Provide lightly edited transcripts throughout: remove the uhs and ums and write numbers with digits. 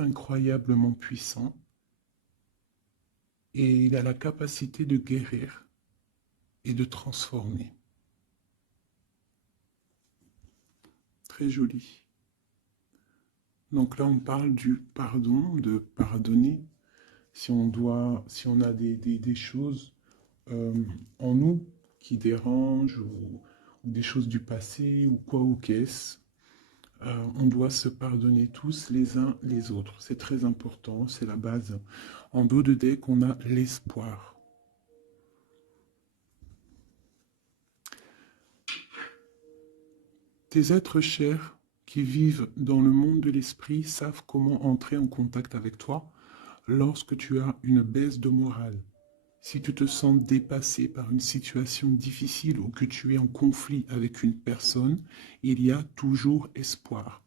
incroyablement puissant et il a la capacité de guérir et de transformer. Très joli. Donc là, on parle du pardon, de pardonner. Si on a des choses euh, en nous qui dérangent ou des choses du passé ou quoi ou qu'est-ce, on doit se pardonner tous les uns les autres. C'est très important, c'est la base. En dos de deck, on a l'espoir. Tes êtres chers qui vivent dans le monde de l'esprit savent comment entrer en contact avec toi lorsque tu as une baisse de morale. Si tu te sens dépassé par une situation difficile ou que tu es en conflit avec une personne, il y a toujours espoir.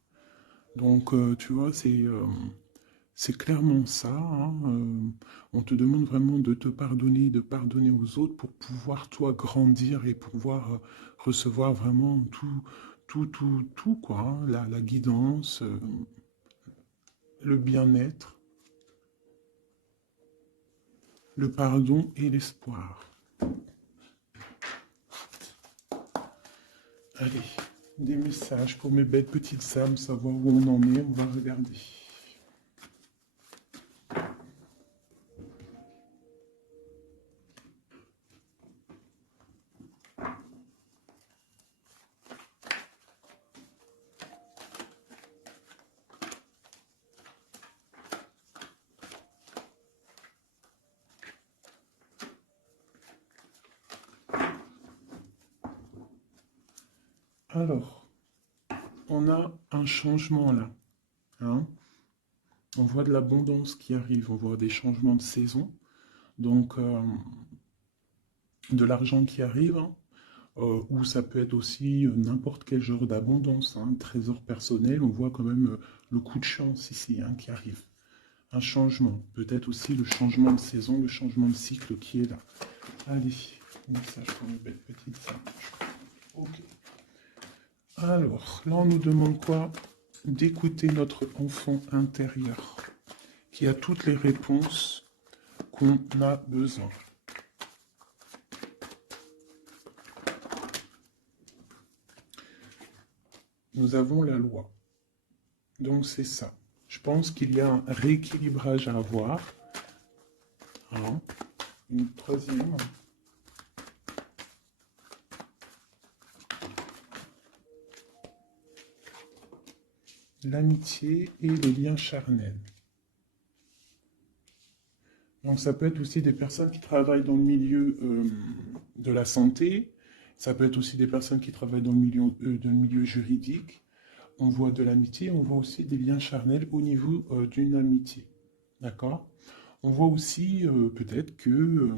Donc, tu vois, c'est clairement ça. Hein. On te demande vraiment de pardonner aux autres pour pouvoir, toi, grandir et pouvoir recevoir vraiment tout, quoi. Hein. La guidance, le bien-être, le pardon et l'espoir. Allez, des messages pour mes belles petites âmes, savoir où on en est, on va regarder. Alors, on a un changement là. Hein. On voit de l'abondance qui arrive, on voit des changements de saison, donc de l'argent qui arrive, hein, ou ça peut être aussi n'importe quel genre d'abondance, hein, trésor personnel, on voit quand même le coup de chance ici hein, qui arrive. Un changement, peut-être aussi le changement de saison, le changement de cycle qui est là. Allez, message pour mes belles petites singes. Ok. Alors, là on nous demande quoi? D'écouter notre enfant intérieur, qui a toutes les réponses qu'on a besoin. Nous avons la loi. Donc c'est ça. Je pense qu'il y a un rééquilibrage à avoir. Hein. Une troisième. L'amitié et les liens charnels. Donc ça peut être aussi des personnes qui travaillent dans le milieu de la santé. Ça peut être aussi des personnes qui travaillent dans le milieu juridique. On voit de l'amitié, on voit aussi des liens charnels au niveau d'une amitié. D'accord? On voit aussi peut-être que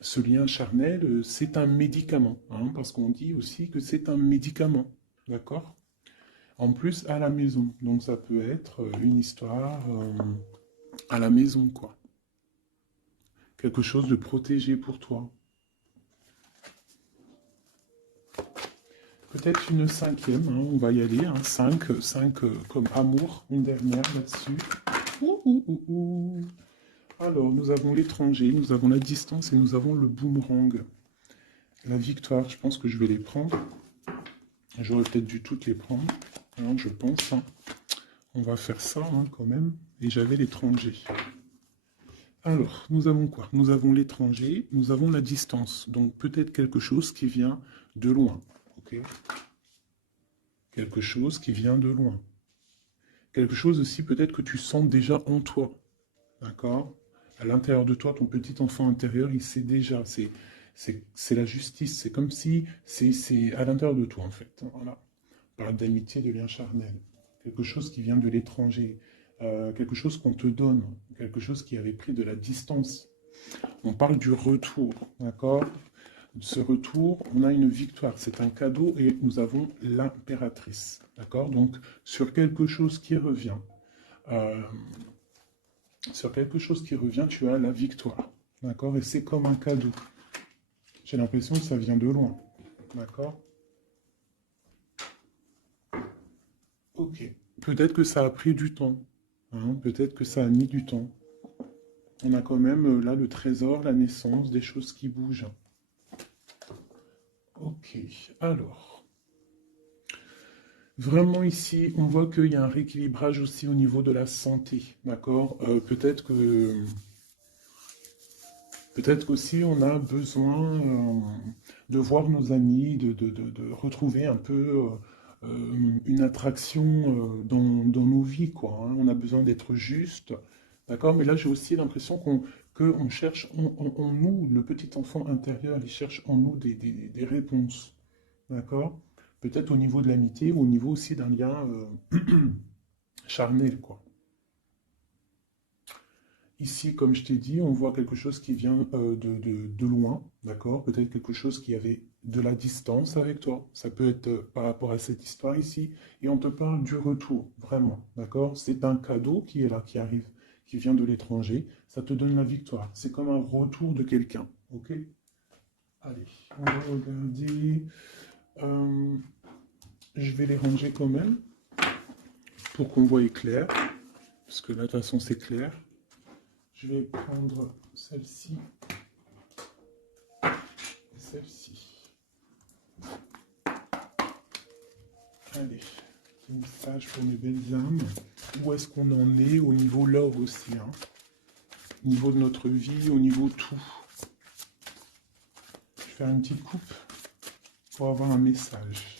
ce lien charnel, c'est un médicament, hein, parce qu'on dit aussi que c'est un médicament. D'accord? En plus, à la maison. Donc ça peut être une histoire à la maison, quoi. Quelque chose de protégé pour toi. Peut-être une cinquième, hein, on va y aller. Hein, 5 comme amour, une dernière là-dessus. Ouh, ouh, ouh, ouh. Alors, nous avons l'étranger, nous avons la distance et nous avons le boomerang. La victoire, je pense que je vais les prendre. J'aurais peut-être dû toutes les prendre, hein, je pense. Hein. On va faire ça hein, quand même. Et j'avais l'étranger. Alors, nous avons quoi? Nous avons l'étranger, nous avons la distance. Donc peut-être quelque chose qui vient de loin. Ok? Quelque chose qui vient de loin. Quelque chose aussi peut-être que tu sens déjà en toi. D'accord? À l'intérieur de toi, ton petit enfant intérieur, il sait déjà. C'est la justice. C'est comme si c'est à l'intérieur de toi, en fait. Voilà. On parle d'amitié, de lien charnel. Quelque chose qui vient de l'étranger. Quelque chose qu'on te donne. Quelque chose qui avait pris de la distance. On parle du retour. D'accord? Ce retour, on a une victoire. C'est un cadeau et nous avons l'impératrice. D'accord? Donc, sur quelque chose qui revient. Euh, Sur quelque chose qui revient, tu as la victoire. D'accord? Et c'est comme un cadeau. J'ai l'impression que ça vient de loin. D'accord? Ok. Peut-être que ça a pris du temps. Hein. Peut-être que ça a mis du temps. On a quand même là le trésor, la naissance, des choses qui bougent. Ok, alors. Vraiment ici, on voit qu'il y a un rééquilibrage aussi au niveau de la santé, d'accord. Peut-être qu'aussi on a besoin de voir nos amis, de retrouver un peu une attraction dans nos vies, quoi. Hein. On a besoin d'être juste, d'accord? Mais là, j'ai aussi l'impression qu'on cherche en nous, le petit enfant intérieur, il cherche en nous des réponses, d'accord? Peut-être au niveau de l'amitié ou au niveau aussi d'un lien charnel, quoi. Ici, comme je t'ai dit, on voit quelque chose qui vient de loin, d'accord? Peut-être quelque chose qui avait de la distance avec toi. Ça peut être par rapport à cette histoire ici. Et on te parle du retour, vraiment, d'accord? C'est un cadeau qui est là, qui arrive, qui vient de l'étranger. Ça te donne la victoire. C'est comme un retour de quelqu'un, ok? Allez, on va regarder. Euh, je vais les ranger quand même pour qu'on voie clair. Parce que là, de toute façon, c'est clair. Je vais prendre celle-ci et celle-ci. Allez, petit message pour mes belles âmes. Où est-ce qu'on en est au niveau love aussi, hein? Au niveau de notre vie, au niveau tout. Je vais faire une petite coupe pour avoir un message.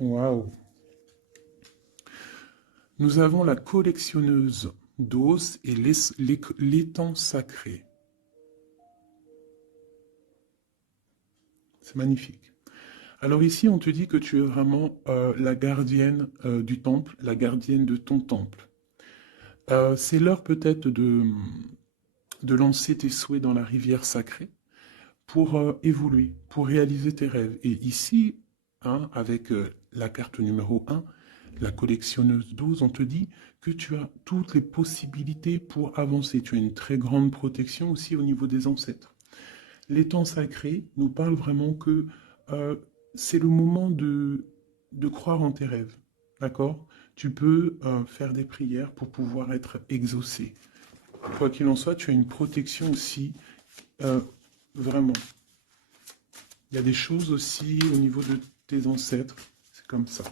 Waouh! Nous avons la collectionneuse d'os et l'étang sacré. C'est magnifique. Alors ici, on te dit que tu es vraiment la gardienne du temple, la gardienne de ton temple. C'est l'heure peut-être de lancer tes souhaits dans la rivière sacrée pour évoluer, pour réaliser tes rêves. Et ici, hein, avec la carte numéro 1, la collectionneuse 12, on te dit que tu as toutes les possibilités pour avancer. Tu as une très grande protection aussi au niveau des ancêtres. L'étang sacré nous parle vraiment que euh, c'est le moment de croire en tes rêves. D'accord? Tu peux faire des prières pour pouvoir être exaucé. Quoi qu'il en soit, tu as une protection aussi, euh, vraiment. Il y a des choses aussi au niveau de tes ancêtres. C'est comme ça.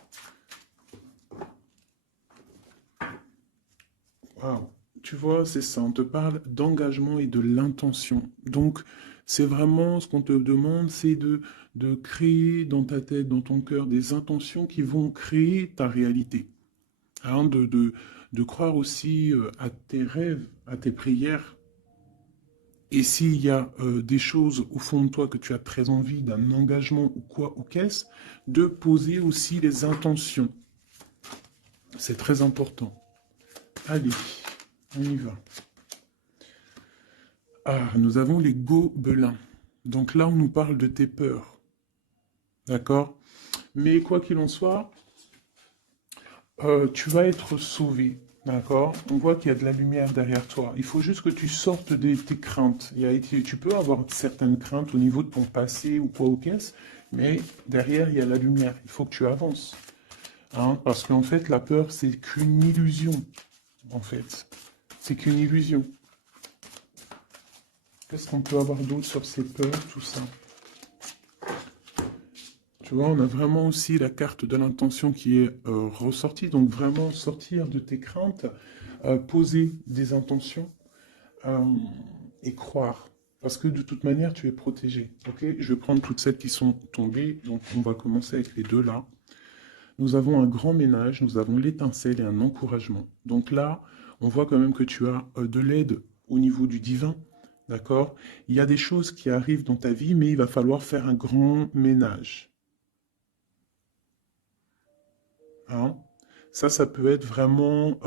Waouh. Tu vois, c'est ça. On te parle d'engagement et de l'intention. Donc, c'est vraiment ce qu'on te demande, c'est de créer dans ta tête, dans ton cœur, des intentions qui vont créer ta réalité. Hein, de croire aussi à tes rêves, à tes prières. Et s'il y a des choses au fond de toi que tu as très envie, d'un engagement ou quoi, ou qu'est-ce, de poser aussi les intentions. C'est très important. Allez, on y va. Ah, nous avons les gobelins. Donc là, on nous parle de tes peurs. D'accord? Mais quoi qu'il en soit, tu vas être sauvé. D'accord? On voit qu'il y a de la lumière derrière toi. Il faut juste que tu sortes de tes craintes. Tu peux avoir certaines craintes au niveau de ton passé ou quoi ou qu'est-ce, mais derrière, il y a la lumière. Il faut que tu avances. Hein? Parce qu'en fait, la peur, c'est qu'une illusion. En fait, c'est qu'une illusion. Qu'est-ce qu'on peut avoir d'autre sur ces peurs, tout ça? Tu vois, on a vraiment aussi la carte de l'intention qui est ressortie. Donc vraiment sortir de tes craintes, poser des intentions euh, et croire. Parce que de toute manière, tu es protégé. Ok? Je vais prendre toutes celles qui sont tombées. Donc on va commencer avec les deux là. Nous avons un grand ménage, nous avons l'étincelle et un encouragement. Donc là, on voit quand même que tu as de l'aide au niveau du divin. D'accord? Il y a des choses qui arrivent dans ta vie, mais il va falloir faire un grand ménage. Hein. Ça peut être vraiment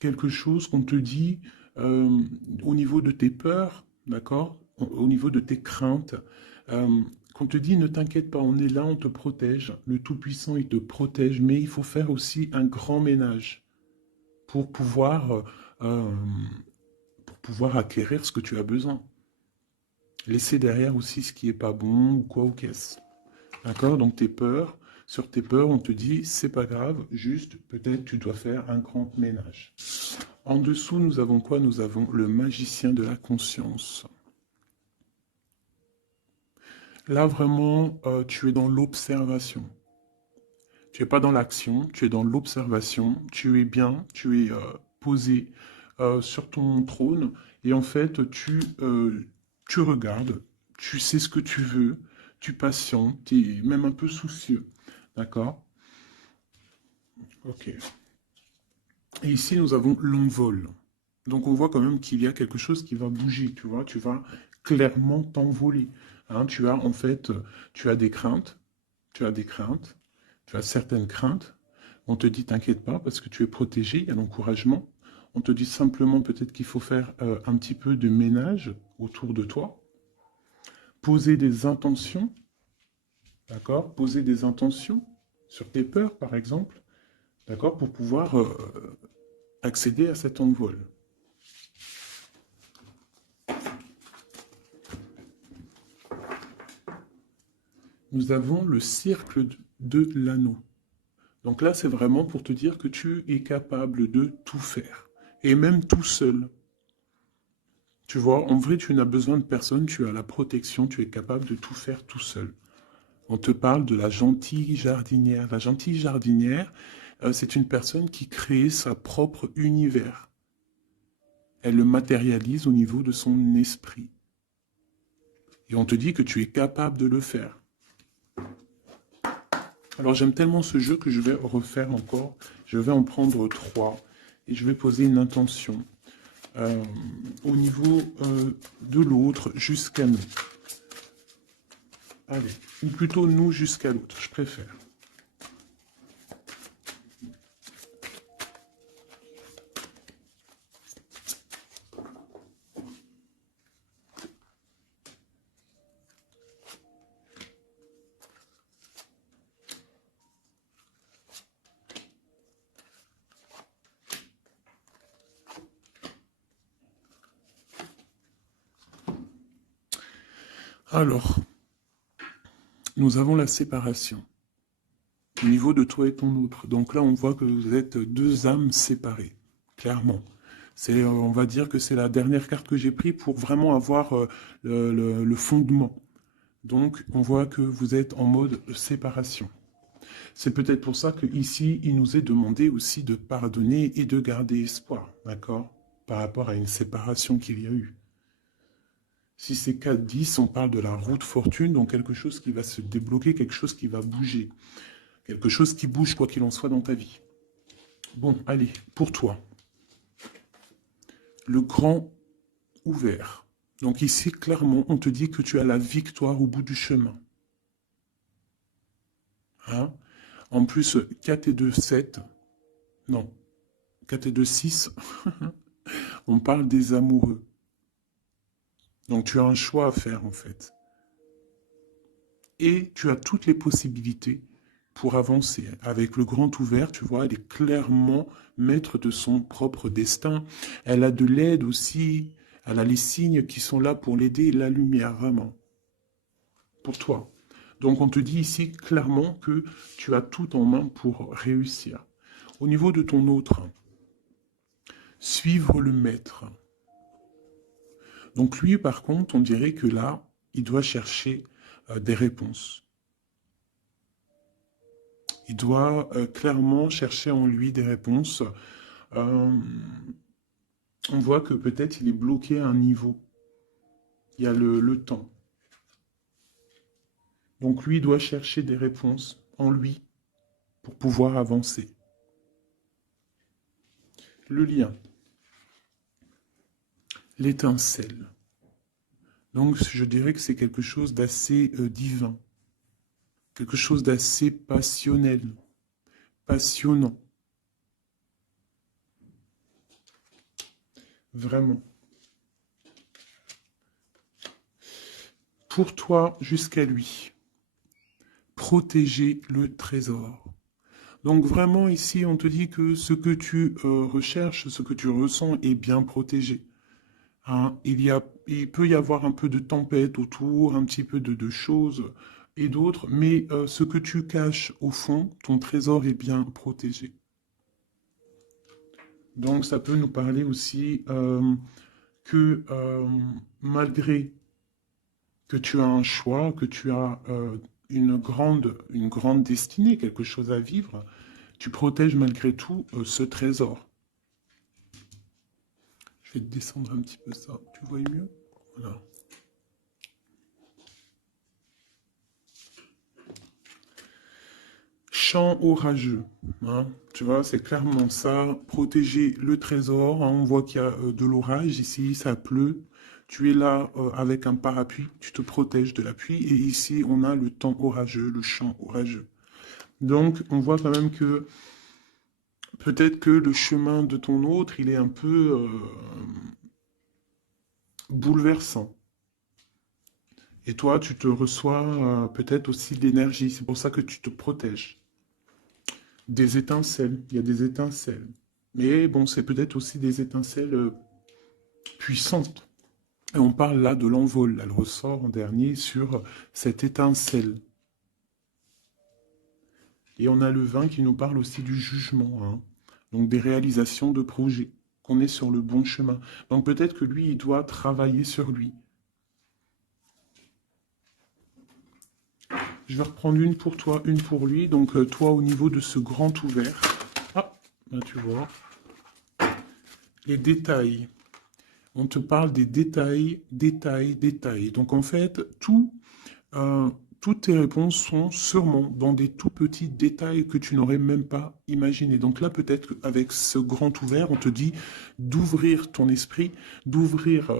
quelque chose qu'on te dit euh, au niveau de tes peurs, d'accord? Au niveau de tes craintes, qu'on te dit ne t'inquiète pas, on est là, on te protège. Le Tout-Puissant, il te protège, mais il faut faire aussi un grand ménage pour euh, pour pouvoir acquérir ce que tu as besoin. Laisser derrière aussi ce qui est pas bon ou quoi ou qu'est-ce. D'accord? Donc tes peurs, sur tes peurs, on te dit, c'est pas grave, juste peut-être tu dois faire un grand ménage. En dessous, nous avons quoi? Nous avons le magicien de la conscience. Là, vraiment, tu es dans l'observation. Tu n'es pas dans l'action, tu es dans l'observation. Tu es bien, tu es posé sur ton trône. Et en fait, tu regardes, tu sais ce que tu veux, tu patientes, tu es même un peu soucieux. D'accord? Ok. Et ici, nous avons l'envol. Donc, on voit quand même qu'il y a quelque chose qui va bouger, tu vois. Tu vas clairement t'envoler. Hein, tu as, en fait, tu as des craintes, tu as des craintes, tu as certaines craintes. On te dit, t'inquiète pas, parce que tu es protégé, il y a l'encouragement. On te dit simplement peut-être qu'il faut faire un petit peu de ménage autour de toi. Poser des intentions, d'accord? Poser des intentions sur tes peurs, par exemple, d'accord? Pour pouvoir accéder à cet envol. Nous avons le cercle de l'anneau. Donc là, c'est vraiment pour te dire que tu es capable de tout faire. Et même tout seul. Tu vois, en vrai, tu n'as besoin de personne, tu as la protection, tu es capable de tout faire tout seul. On te parle de la gentille jardinière. La gentille jardinière, c'est une personne qui crée sa propre univers. Elle le matérialise au niveau de son esprit. Et on te dit que tu es capable de le faire. Alors j'aime tellement ce jeu que je vais refaire encore. Je vais en prendre 3 et je vais poser une intention au niveau de l'autre jusqu'à nous. Allez, ou plutôt nous jusqu'à l'autre, je préfère. Alors, nous avons la séparation au niveau de toi et ton autre. Donc là, on voit que vous êtes deux âmes séparées, clairement. C'est, on va dire que c'est la dernière carte que j'ai prise pour vraiment avoir le fondement. Donc, on voit que vous êtes en mode séparation. C'est peut-être pour ça qu'ici, il nous est demandé aussi de pardonner et de garder espoir, d'accord? Par rapport à une séparation qu'il y a eu. Si c'est 4-10, on parle de la route fortune, donc quelque chose qui va se débloquer, quelque chose qui va bouger. Quelque chose qui bouge, quoi qu'il en soit, dans ta vie. Bon, allez, pour toi. Le grand ouvert. Donc ici, clairement, on te dit que tu as la victoire au bout du chemin. Hein? En plus, 4 et 2, 7. Non, 4 et 2, 6. On parle des amoureux. Donc tu as un choix à faire, en fait. Et tu as toutes les possibilités pour avancer. Avec le grand ouvert, tu vois, elle est clairement maître de son propre destin. Elle a de l'aide aussi. Elle a les signes qui sont là pour l'aider et la lumière, vraiment. Pour toi. Donc on te dit ici clairement que tu as tout en main pour réussir. Au niveau de ton autre, suivre le maître. Donc lui, par contre, on dirait que là, il doit chercher des réponses. Il doit clairement chercher en lui des réponses. On voit que peut-être il est bloqué à un niveau. Il y a le temps. Donc lui doit chercher des réponses en lui pour pouvoir avancer. Le lien. L'étincelle. Donc je dirais que c'est quelque chose d'assez divin. Quelque chose d'assez passionnel. Passionnant. Vraiment. Pour toi jusqu'à lui. Protéger le trésor. Donc vraiment ici, on te dit que ce que tu recherches, ce que tu ressens est bien protégé. Hein, il y a il peut y avoir un peu de tempête autour, un petit peu de choses et d'autres, mais ce que tu caches au fond, ton trésor est bien protégé. Donc ça peut nous parler aussi que malgré que tu as un choix, que tu as une grande destinée, quelque chose à vivre, tu protèges malgré tout ce trésor. Je vais te descendre un petit peu ça. Tu vois mieux? Voilà. Champ orageux, hein. Tu vois, c'est clairement ça. Protéger le trésor, hein. On voit qu'il y a de l'orage ici, ça pleut. Tu es là avec un parapluie, tu te protèges de la pluie. Et ici, on a le temps orageux, le champ orageux. Donc, on voit quand même que peut-être que le chemin de ton autre, il est un peu bouleversant. Et toi, tu te reçois peut-être aussi de l'énergie. C'est pour ça que tu te protèges. Des étincelles, il y a des étincelles. Mais bon, c'est peut-être aussi des étincelles puissantes. Et on parle là de l'envol. Elle ressort en dernier sur cette étincelle. Et on a le vin qui nous parle aussi du jugement, hein. Donc des réalisations de projets, qu'on est sur le bon chemin. Donc peut-être que lui, il doit travailler sur lui. Je vais reprendre une pour toi, une pour lui. Donc toi, au niveau de ce grand ouvert. Ah, là tu vois. Les détails. On te parle des détails, détails, détails. Donc en fait, euh, toutes tes réponses sont sûrement dans des tout petits détails que tu n'aurais même pas imaginé. Donc là, peut-être qu'avec ce grand ouvert, on te dit d'ouvrir ton esprit, d'ouvrir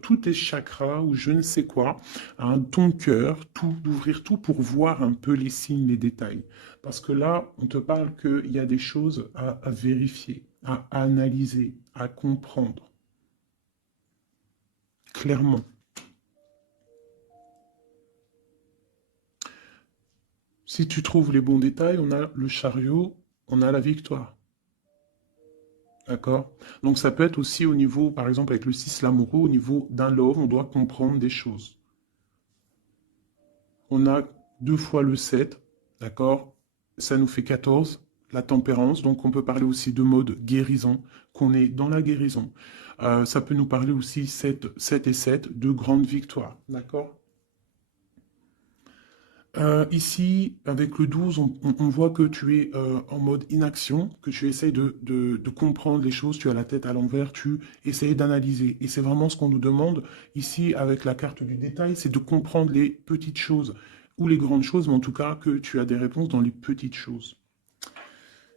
tous tes chakras ou je ne sais quoi, hein, ton cœur, tout, d'ouvrir tout pour voir un peu les signes, les détails. Parce que là, on te parle qu'il y a des choses à vérifier, à analyser, à comprendre clairement. Si tu trouves les bons détails, on a le chariot, on a la victoire. D'accord? Donc ça peut être aussi au niveau, par exemple avec le 6 l'amoureux, au niveau d'un love, on doit comprendre des choses. On a deux fois le 7, d'accord? Ça nous fait 14, la tempérance, donc on peut parler aussi de mode guérison, qu'on est dans la guérison. Ça peut nous parler aussi 7 et 7, de grandes victoires, d'accord? Ici, avec le 12, on voit que tu es en mode inaction, que tu essayes de comprendre les choses, tu as la tête à l'envers, tu essayes d'analyser. Et c'est vraiment ce qu'on nous demande ici avec la carte du détail, c'est de comprendre les petites choses ou les grandes choses, mais en tout cas que tu as des réponses dans les petites choses.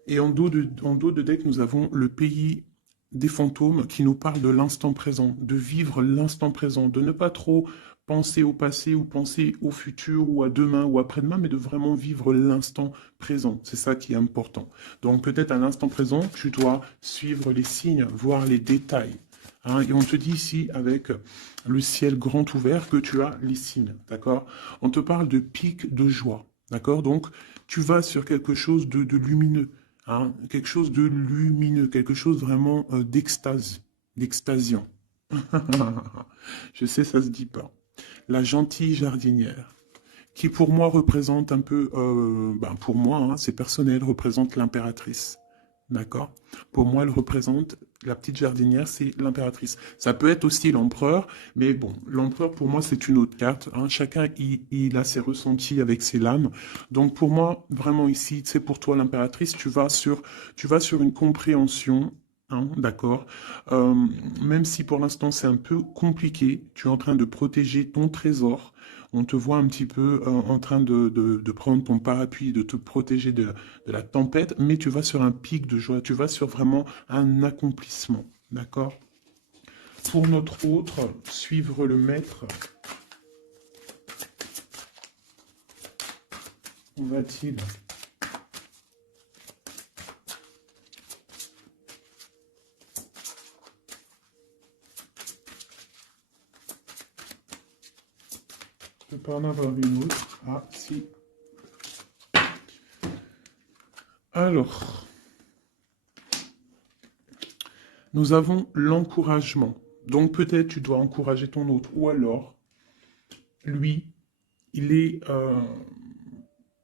Et en dos de deck, nous avons le pays des fantômes qui nous parle de l'instant présent, de vivre l'instant présent, de ne pas trop penser au passé ou penser au futur ou à demain ou après-demain, mais de vraiment vivre l'instant présent. C'est ça qui est important. Donc peut-être à l'instant présent, tu dois suivre les signes, voir les détails, hein. Et on te dit ici, avec le ciel grand ouvert, que tu as les signes, d'accord? On te parle de pic de joie, d'accord? Donc tu vas sur quelque chose de lumineux, hein, quelque chose de lumineux, quelque chose vraiment d'extase, d'extasiant. Je sais, ça se dit pas. La gentille jardinière, qui pour moi représente un peu, pour moi, hein, c'est personnel, représente l'impératrice. D'accord? Pour moi, elle représente, la petite jardinière, c'est l'impératrice. Ça peut être aussi l'empereur, mais bon, l'empereur, pour moi, c'est une autre carte, hein. Chacun, il a ses ressentis avec ses lames. Donc, pour moi, vraiment ici, c'est pour toi l'impératrice, tu vas sur une compréhension, hein, d'accord? Euh, Même si pour l'instant, c'est un peu compliqué, tu es en train de protéger ton trésor. On te voit un petit peu en train de prendre ton parapluie, de te protéger de la tempête, mais tu vas sur un pic de joie, tu vas sur vraiment un accomplissement, d'accord? Pour notre autre, suivre le maître, où va-t-il? Je peux pas en avoir une autre. Ah, si. Alors, nous avons l'encouragement, Donc peut-être tu dois encourager ton autre. Ou alors, lui, il est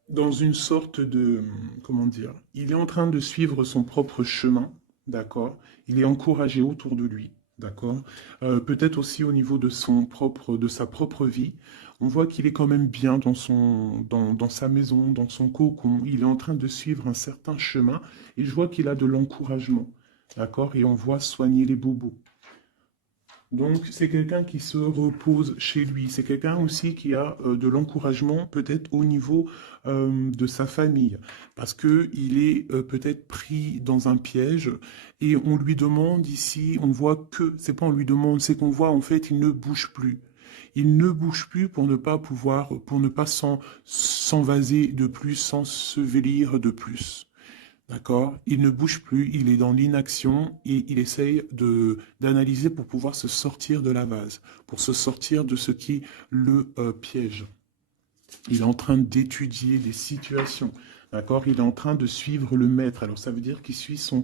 dans une sorte de, comment dire, il est en train de suivre son propre chemin, d'accord? Il est encouragé autour de lui, d'accord? Peut-être aussi au niveau de de sa propre vie. On voit qu'il est quand même bien dans sa maison, dans son cocon. Il est en train de suivre un certain chemin et je vois qu'il a de l'encouragement, d'accord? Et on voit soigner les bobos. Donc, c'est quelqu'un qui se repose chez lui. C'est quelqu'un aussi qui a de l'encouragement, peut-être au niveau de sa famille, parce que il est peut-être pris dans un piège et on lui demande ici, on voit que, c'est pas on lui demande, c'est qu'on voit en fait, il ne bouge plus. Il ne bouge plus pour ne pas pouvoir, pour ne pas s'envaser de plus, s'ensevelir de plus. D'accord? Il ne bouge plus, il est dans l'inaction et il essaye d'analyser pour pouvoir se sortir de la vase, pour se sortir de ce qui le piège. Il est en train d'étudier des situations. D'accord? Il est en train de suivre le maître. Alors ça veut dire qu'il suit son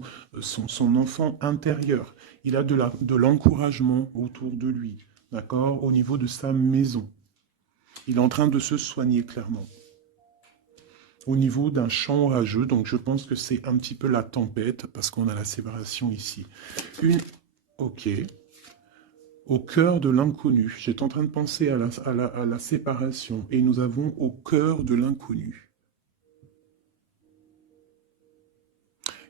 enfant intérieur. Il a de l'encouragement autour de lui. D'accord? Au niveau de sa maison. Il est en train de se soigner clairement au niveau d'un champ orageux. Donc je pense que c'est un petit peu la tempête parce qu'on a la séparation ici. Ok. Au cœur de l'inconnu. J'étais en train de penser à la séparation et nous avons au cœur de l'inconnu.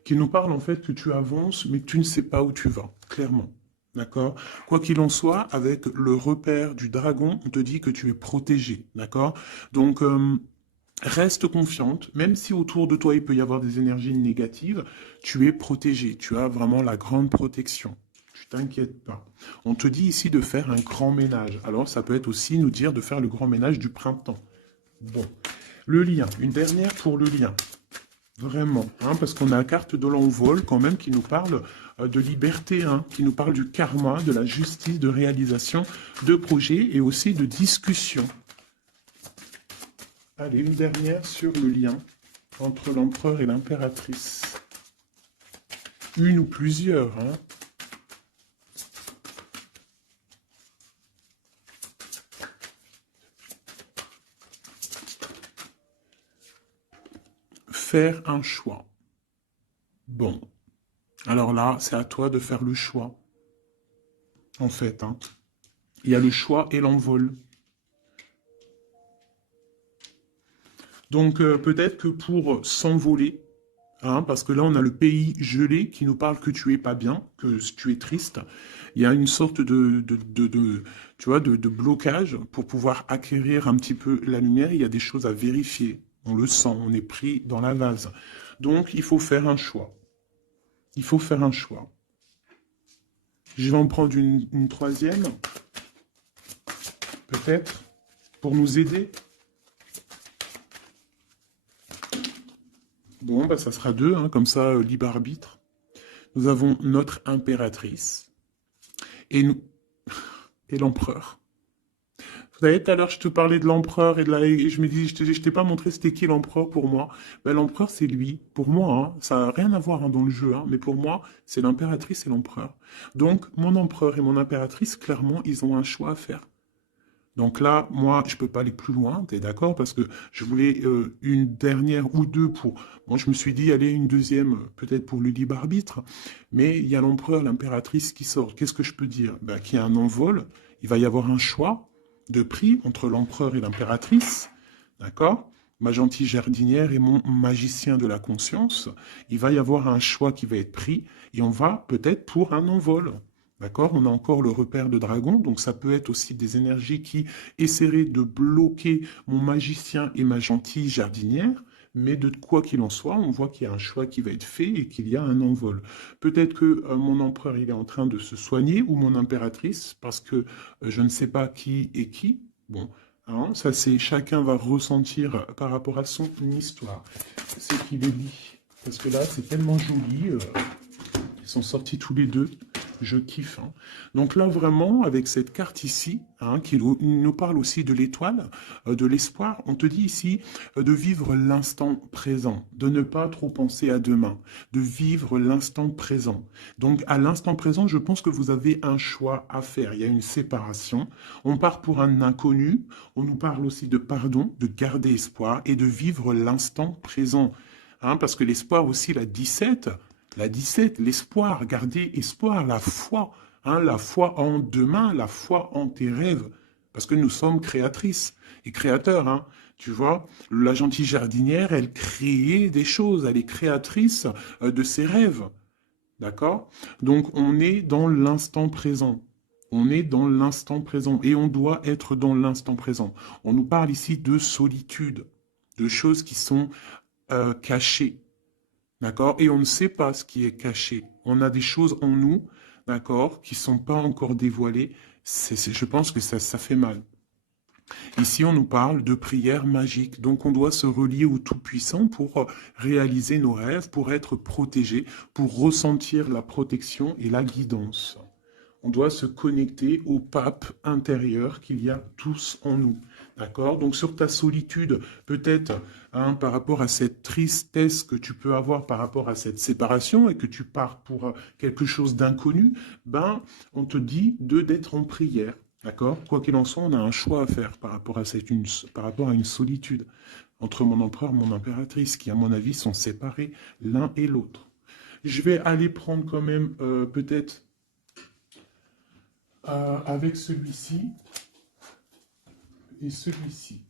Qui nous parle en fait que tu avances mais que tu ne sais pas où tu vas, clairement. D'accord? Quoi qu'il en soit, avec le repère du dragon, on te dit que tu es protégé. D'accord? Donc, reste confiante, même si autour de toi il peut y avoir des énergies négatives, tu es protégé, tu as vraiment la grande protection. Tu t'inquiètes pas. On te dit ici de faire un grand ménage. Alors ça peut être aussi nous dire de faire le grand ménage du printemps. Bon. Le lien, une dernière pour le lien. Vraiment, hein, parce qu'on a la carte de l'envol quand même qui nous parle de liberté, hein, qui nous parle du karma, de la justice, de réalisation, de projets et aussi de discussion. Allez, une dernière sur le lien entre l'empereur et l'impératrice. Une ou plusieurs, hein. Faire un choix. Bon. Alors là, c'est à toi de faire le choix. En fait, hein. Il y a le choix et l'envol. Donc peut-être que pour s'envoler, hein, parce que là on a le pays gelé qui nous parle que tu es pas bien, que tu es triste. Il y a une sorte tu vois, de blocage pour pouvoir acquérir un petit peu la lumière. Il y a des choses à vérifier. On le sent, on est pris dans la vase. Donc il faut faire un choix. Il faut faire un choix. Je vais en prendre une troisième, peut-être, pour nous aider. Bon, bah, ça sera deux, hein, comme ça, libre arbitre. Nous avons notre impératrice et nous et l'empereur. Vous savez, tout à l'heure, je te parlais de l'empereur et je me dis, je t'ai pas montré c'était qui l'empereur pour moi. Ben, l'empereur, c'est lui. Pour moi, hein, ça n'a rien à voir hein, dans le jeu, hein, mais pour moi, c'est l'impératrice et l'empereur. Donc, mon empereur et mon impératrice, clairement, ils ont un choix à faire. Donc là, moi, je peux pas aller plus loin, t'es d'accord? Parce que je voulais une dernière ou deux pour... Bon, je me suis dit, allez, une deuxième, peut-être pour le libre arbitre. Mais il y a l'empereur, l'impératrice qui sort. Qu'est-ce que je peux dire? Ben, qu'il y a un envol, il va y avoir un choix de prix entre l'empereur et l'impératrice, d'accord? Ma gentille jardinière et mon magicien de la conscience. Il va y avoir un choix qui va être pris et on va peut-être pour un envol. D'accord? On a encore le repère de dragon, donc ça peut être aussi des énergies qui essaieraient de bloquer mon magicien et ma gentille jardinière, mais de quoi qu'il en soit, on voit qu'il y a un choix qui va être fait et qu'il y a un envol. Peut-être que mon empereur il est en train de se soigner ou mon impératrice, parce que je ne sais pas qui est qui. Bon, hein, ça c'est chacun va ressentir par rapport à son histoire. C'est qui les lit. Parce que là, c'est tellement joli. Ils sont sortis tous les deux. Je kiffe. Hein. Donc là, vraiment, avec cette carte ici, hein, qui nous parle aussi de l'étoile, de l'espoir, on te dit ici de vivre l'instant présent, de ne pas trop penser à demain, de vivre l'instant présent. Donc à l'instant présent, je pense que vous avez un choix à faire. Il y a une séparation. On part pour un inconnu. On nous parle aussi de pardon, de garder espoir et de vivre l'instant présent. Hein, parce que l'espoir aussi, la 17, l'espoir, garder espoir, la foi, hein, la foi en demain, la foi en tes rêves, parce que nous sommes créatrices et créateurs, hein, tu vois. La gentille jardinière, elle crée des choses, elle est créatrice de ses rêves, d'accord? Donc on est dans l'instant présent. On est dans l'instant présent et on doit être dans l'instant présent. On nous parle ici de solitude, de choses qui sont cachées. D'accord? Et on ne sait pas ce qui est caché. On a des choses en nous, d'accord, qui ne sont pas encore dévoilées. Je pense que ça fait mal. Ici, on nous parle de prière magique. Donc, on doit se relier au Tout-Puissant pour réaliser nos rêves, pour être protégé, pour ressentir la protection et la guidance. On doit se connecter au pape intérieur qu'il y a tous en nous. D'accord? Donc sur ta solitude, peut-être hein, par rapport à cette tristesse que tu peux avoir par rapport à cette séparation et que tu pars pour quelque chose d'inconnu, ben on te dit d'être en prière. D'accord? Quoi qu'il en soit, on a un choix à faire par rapport à une solitude entre mon empereur et mon impératrice qui, à mon avis, sont séparés l'un et l'autre. Je vais aller prendre quand même peut-être avec celui-ci et celui-ci.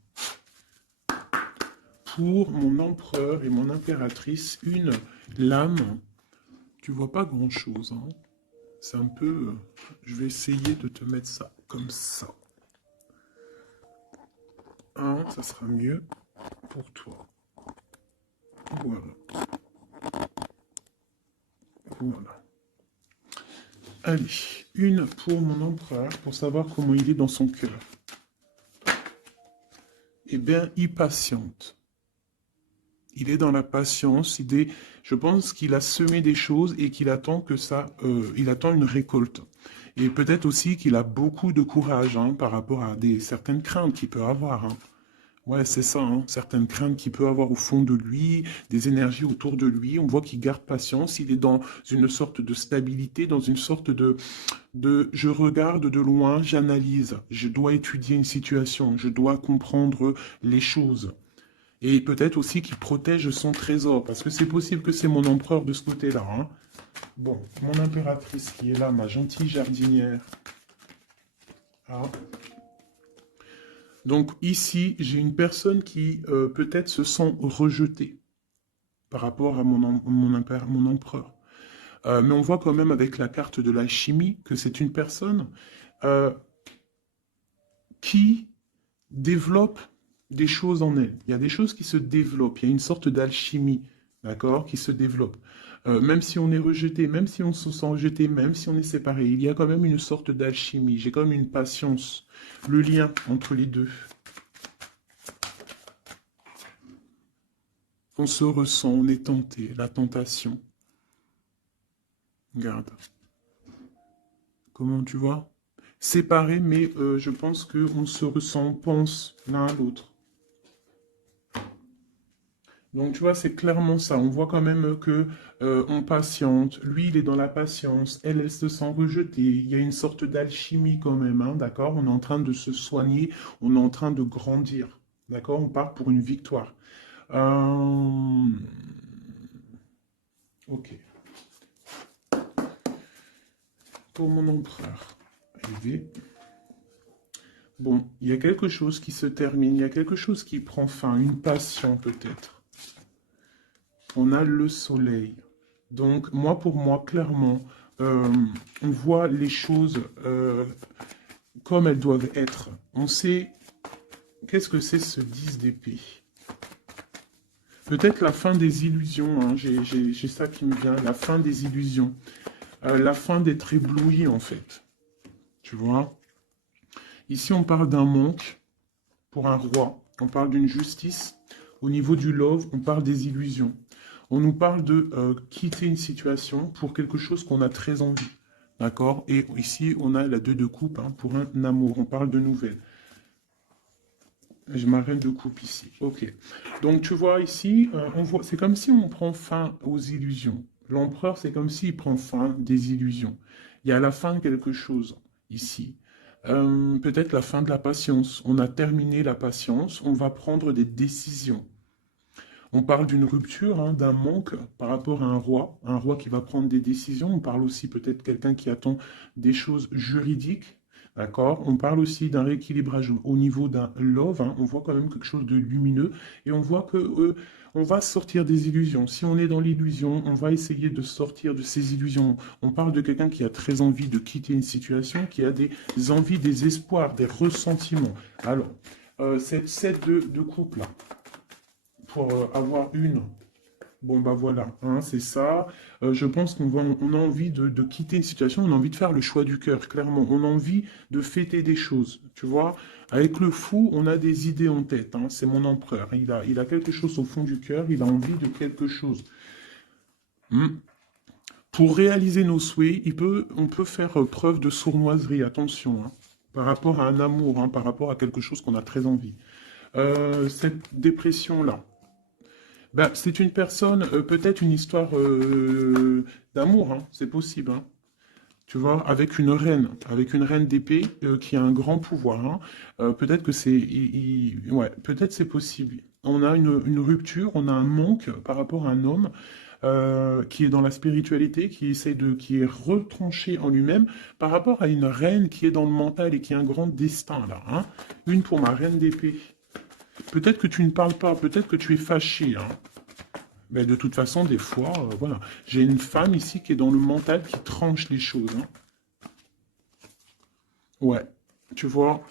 Pour mon empereur et mon impératrice, une lame. Tu vois pas grand-chose. Hein. C'est un peu... je vais essayer de te mettre ça comme ça. Hein, ça sera mieux pour toi. Voilà. Voilà. Allez, une pour mon empereur, pour savoir comment il est dans son cœur. Eh bien, il patiente. Il est dans la patience. Je pense qu'il a semé des choses et qu'il attend que ça, il attend une récolte. Et peut-être aussi qu'il a beaucoup de courage hein, par rapport à certaines craintes qu'il peut avoir. Hein. Ouais, c'est ça, hein, certaines craintes qu'il peut avoir au fond de lui, des énergies autour de lui. On voit qu'il garde patience. Il est dans une sorte de stabilité, dans une sorte de je regarde de loin, j'analyse. Je dois étudier une situation. Je dois comprendre les choses. Et peut-être aussi qu'il protège son trésor, parce que c'est possible que c'est mon empereur de ce côté-là. Hein. Bon, mon impératrice qui est là, ma gentille jardinière. Ah. Donc ici, j'ai une personne qui peut-être se sent rejetée par rapport à mon empereur. Mais on voit quand même avec la carte de l'alchimie que c'est une personne qui développe des choses en elle. Il y a des choses qui se développent. Il y a une sorte d'alchimie, d'accord, qui se développe. Même si on est rejeté, même si on se sent rejeté, même si on est séparé, il y a quand même une sorte d'alchimie. J'ai quand même une patience. Le lien entre les deux. On se ressent, on est tenté, la tentation. Regarde. Comment tu vois? Séparés, mais je pense qu'on se ressent, on pense l'un à l'autre. Donc tu vois, c'est clairement ça. On voit quand même que on patiente. Lui, il est dans la patience. Elle se sent rejetée. Il y a une sorte d'alchimie quand même, hein, d'accord? On est en train de se soigner. On est en train de grandir, d'accord? On part pour une victoire. Ok. Pour mon empereur. Élevé. Bon, il y a quelque chose qui se termine. Il y a quelque chose qui prend fin. Une passion peut-être. On a le soleil. Donc, pour moi, clairement, on voit les choses comme elles doivent être. On sait qu'est-ce que c'est ce 10 d'épée. Peut-être la fin des illusions, hein. J'ai ça qui me vient, la fin des illusions. La fin d'être ébloui, en fait. Tu vois? Ici, on parle d'un manque pour un roi. On parle d'une justice. Au niveau du love, on parle des illusions. On nous parle de quitter une situation pour quelque chose qu'on a très envie. D'accord? Et ici, on a la 2 de coupe hein, pour un amour. On parle de nouvelles. Je m'arrête de coupe ici. Ok. Donc, tu vois ici, on voit, c'est comme si on prend fin aux illusions. L'empereur, c'est comme s'il prend fin des illusions. Il y a la fin de quelque chose ici. Peut-être la fin de la patience. On a terminé la patience. On va prendre des décisions. On parle d'une rupture, hein, d'un manque par rapport à un roi qui va prendre des décisions. On parle aussi peut-être quelqu'un qui attend des choses juridiques, d'accord? On parle aussi d'un rééquilibrage au niveau d'un love, hein. On voit quand même quelque chose de lumineux et on voit que on va sortir des illusions. Si on est dans l'illusion, on va essayer de sortir de ces illusions. On parle de quelqu'un qui a très envie de quitter une situation, qui a des envies, des espoirs, des ressentiments. Alors, cette set de couple là pour avoir une. Bon, bah voilà, hein, c'est ça. Je pense on a envie de quitter une situation, on a envie de faire le choix du cœur, clairement. On a envie de fêter des choses, tu vois. Avec le fou, on a des idées en tête, hein, c'est mon empereur. Il a quelque chose au fond du cœur, il a envie de quelque chose. Hmm. Pour réaliser nos souhaits, on peut faire preuve de sournoiserie, attention, hein, par rapport à un amour, hein, par rapport à quelque chose qu'on a très envie. Cette dépression-là. Ben, c'est une personne, peut-être une histoire d'amour, hein, c'est possible, hein. Tu vois, avec une reine d'épée qui a un grand pouvoir, hein. Peut-être que c'est, ouais, peut-être c'est possible. On a une rupture, on a un manque par rapport à un homme qui est dans la spiritualité, qui est retranché en lui-même, par rapport à une reine qui est dans le mental et qui a un grand destin là, hein. Une pour ma reine d'épée. Peut-être que tu ne parles pas, peut-être que tu es fâché, hein. Mais de toute façon, des fois, voilà. J'ai une femme ici qui est dans le mental qui tranche les choses, hein. Ouais. Tu vois,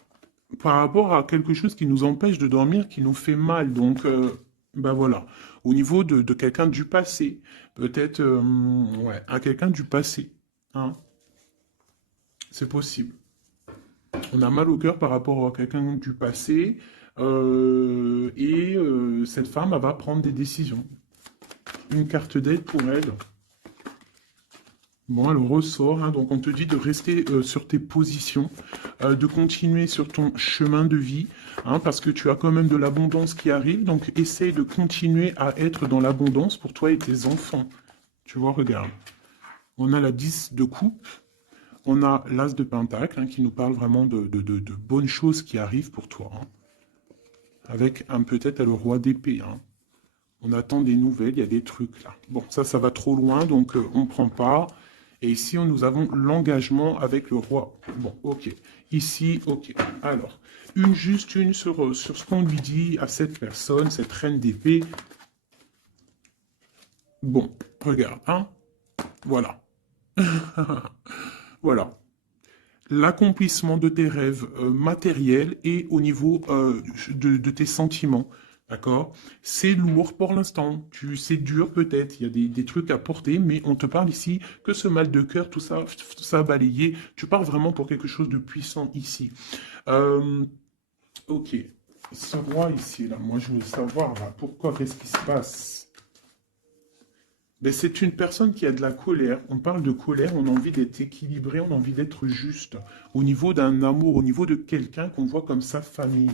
par rapport à quelque chose qui nous empêche de dormir, qui nous fait mal. Donc, ben voilà. Au niveau de quelqu'un du passé, peut-être, ouais, à quelqu'un du passé, hein. C'est possible. On a mal au cœur par rapport à quelqu'un du passé, et cette femme, elle va prendre des décisions. Une carte d'aide pour elle. Bon, elle ressort, hein, donc on te dit de rester sur tes positions, de continuer sur ton chemin de vie, hein, parce que tu as quand même de l'abondance qui arrive, donc essaye de continuer à être dans l'abondance pour toi et tes enfants. Tu vois, regarde. On a la 10 de coupe, on a l'as de pentacle, hein, qui nous parle vraiment de bonnes choses qui arrivent pour toi, hein, avec peut-être le roi d'épée, hein. On attend des nouvelles, il y a des trucs là. Bon, ça va trop loin, donc on ne prend pas. Et ici, nous avons l'engagement avec le roi. Bon, ok. Ici, ok. Alors, juste une sur ce qu'on lui dit à cette personne, cette reine d'épée. Bon, regarde, hein. Voilà. Voilà. L'accomplissement de tes rêves matériels et au niveau de tes sentiments. D'accord? C'est lourd pour l'instant. C'est dur peut-être. Il y a des trucs à porter, mais on te parle ici que ce mal de cœur, tout ça balayé. Tu parles vraiment pour quelque chose de puissant ici. Euh, ok. Ce roi ici, là, moi je veux savoir là, pourquoi, qu'est-ce qui se passe? Ben, c'est une personne qui a de la colère. On parle de colère, on a envie d'être équilibré, on a envie d'être juste. Au niveau d'un amour, au niveau de quelqu'un qu'on voit comme sa famille.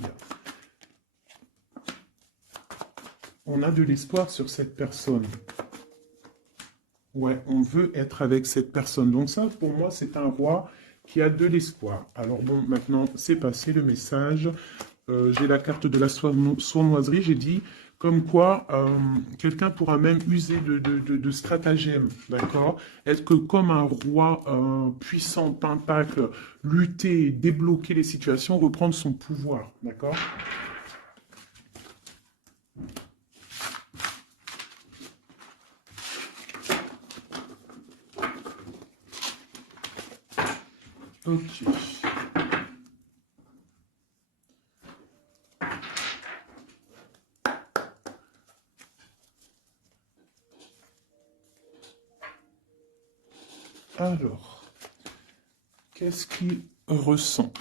On a de l'espoir sur cette personne. Ouais, on veut être avec cette personne. Donc ça, pour moi, c'est un roi qui a de l'espoir. Alors bon, maintenant, c'est passé le message. J'ai la carte de la sournoiserie. J'ai dit comme quoi quelqu'un pourra même user de stratagèmes, d'accord? Être que comme un roi puissant, pentacle, lutter, débloquer les situations, reprendre son pouvoir, d'accord? Ok. Alors, qu'est-ce qu'il ressent?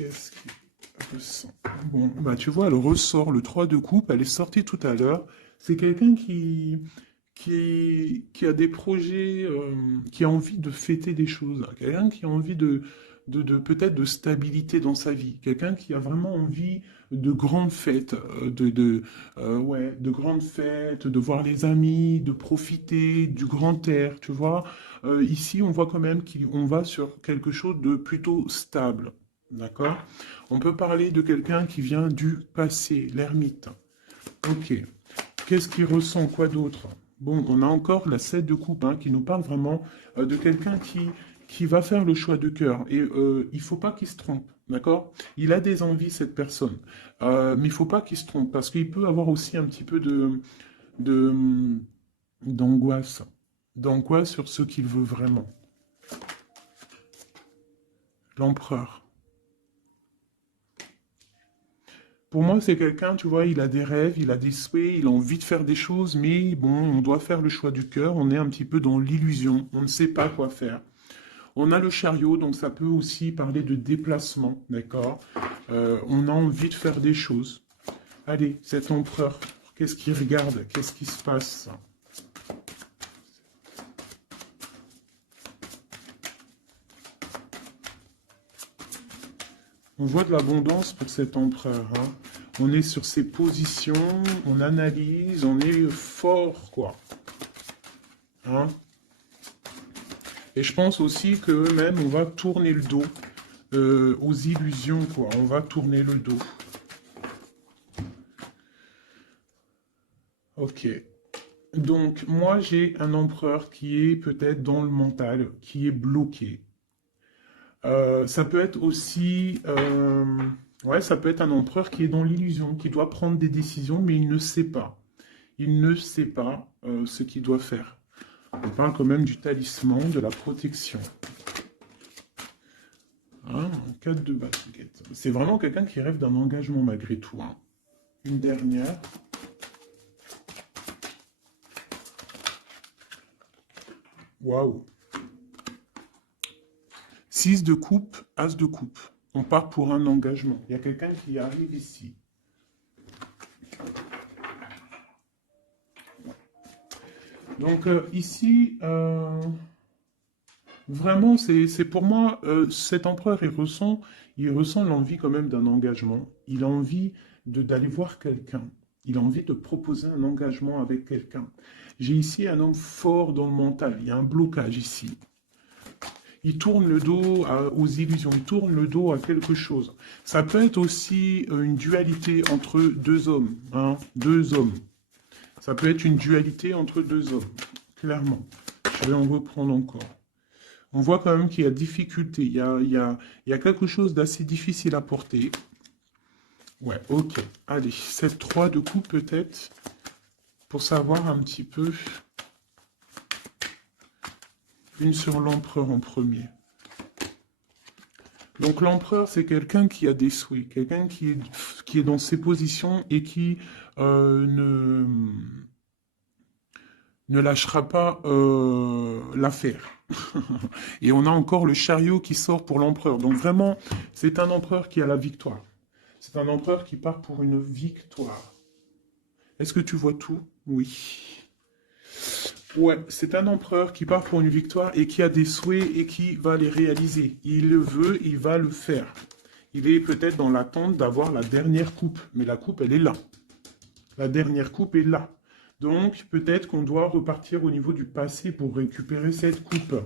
Qu'est-ce qui ressent? Bon, bah tu vois, elle ressort le 3 de coupe, elle est sortie tout à l'heure. C'est quelqu'un qui a des projets, qui a envie de fêter des choses, quelqu'un qui a envie de peut-être de stabilité dans sa vie, quelqu'un qui a vraiment envie de grandes fêtes, ouais, de grandes fêtes, de voir les amis, de profiter du grand air, tu vois. Ici, on voit quand même qu'on va sur quelque chose de plutôt stable, d'accord? On peut parler de quelqu'un qui vient du passé, l'ermite. Ok. Qu'est-ce qu'il ressent? Quoi d'autre? Bon, on a encore la 7 de coupe hein, qui nous parle vraiment de quelqu'un qui va faire le choix de cœur. Et il faut pas qu'il se trompe, d'accord? Il a des envies, cette personne. Mais il faut pas qu'il se trompe, parce qu'il peut avoir aussi un petit peu de, d'angoisse. D'angoisse sur ce qu'il veut vraiment. L'empereur. Pour moi, c'est quelqu'un, tu vois, il a des rêves, il a des souhaits, il a envie de faire des choses, mais bon, on doit faire le choix du cœur, on est un petit peu dans l'illusion, on ne sait pas quoi faire. On a le chariot, donc ça peut aussi parler de déplacement, d'accord? On a envie de faire des choses. Allez, cet empereur, qu'est-ce qu'il regarde? Qu'est-ce qui se passe? On voit de l'abondance pour cet empereur, hein. On est sur ses positions, on analyse, on est fort, quoi. Hein? Et je pense aussi qu'eux-mêmes, on va tourner le dos aux illusions, quoi. On va tourner le dos. Ok. Donc, moi, j'ai un empereur qui est peut-être dans le mental, qui est bloqué. Ça peut être aussi... ouais, ça peut être un empereur qui est dans l'illusion, qui doit prendre des décisions, mais il ne sait pas. Il ne sait pas ce qu'il doit faire. On parle quand même du talisman, de la protection. Hein, 4 de baguette. C'est vraiment quelqu'un qui rêve d'un engagement malgré tout. Hein. Une dernière. Waouh. 6 de coupe, as de coupe. On part pour un engagement. Il y a quelqu'un qui arrive ici. Donc ici, vraiment, c'est pour moi, cet empereur, il ressent l'envie quand même d'un engagement. Il a envie d'aller voir quelqu'un. Il a envie de proposer un engagement avec quelqu'un. J'ai ici un homme fort dans le mental. Il y a un blocage ici. Il tourne le dos aux illusions, il tourne le dos à quelque chose. Ça peut être aussi une dualité entre deux hommes. Hein, deux hommes. Ça peut être une dualité entre deux hommes, clairement. Je vais en reprendre encore. On voit quand même qu'il y a difficulté, il y a quelque chose d'assez difficile à porter. Ouais, ok. Allez, cette 3 de coupe peut-être, pour savoir un petit peu. Une sur l'empereur en premier. Donc l'empereur, c'est quelqu'un qui a des souhaits, quelqu'un qui est dans ses positions et qui ne lâchera pas l'affaire. Et on a encore le chariot qui sort pour l'empereur. Donc vraiment, c'est un empereur qui a la victoire. C'est un empereur qui part pour une victoire. Est-ce que tu vois tout? Oui. Ouais, c'est un empereur qui part pour une victoire et qui a des souhaits et qui va les réaliser. Il le veut, il va le faire. Il est peut-être dans l'attente d'avoir la dernière coupe, mais la coupe, elle est là. La dernière coupe est là. Donc, peut-être qu'on doit repartir au niveau du passé pour récupérer cette coupe.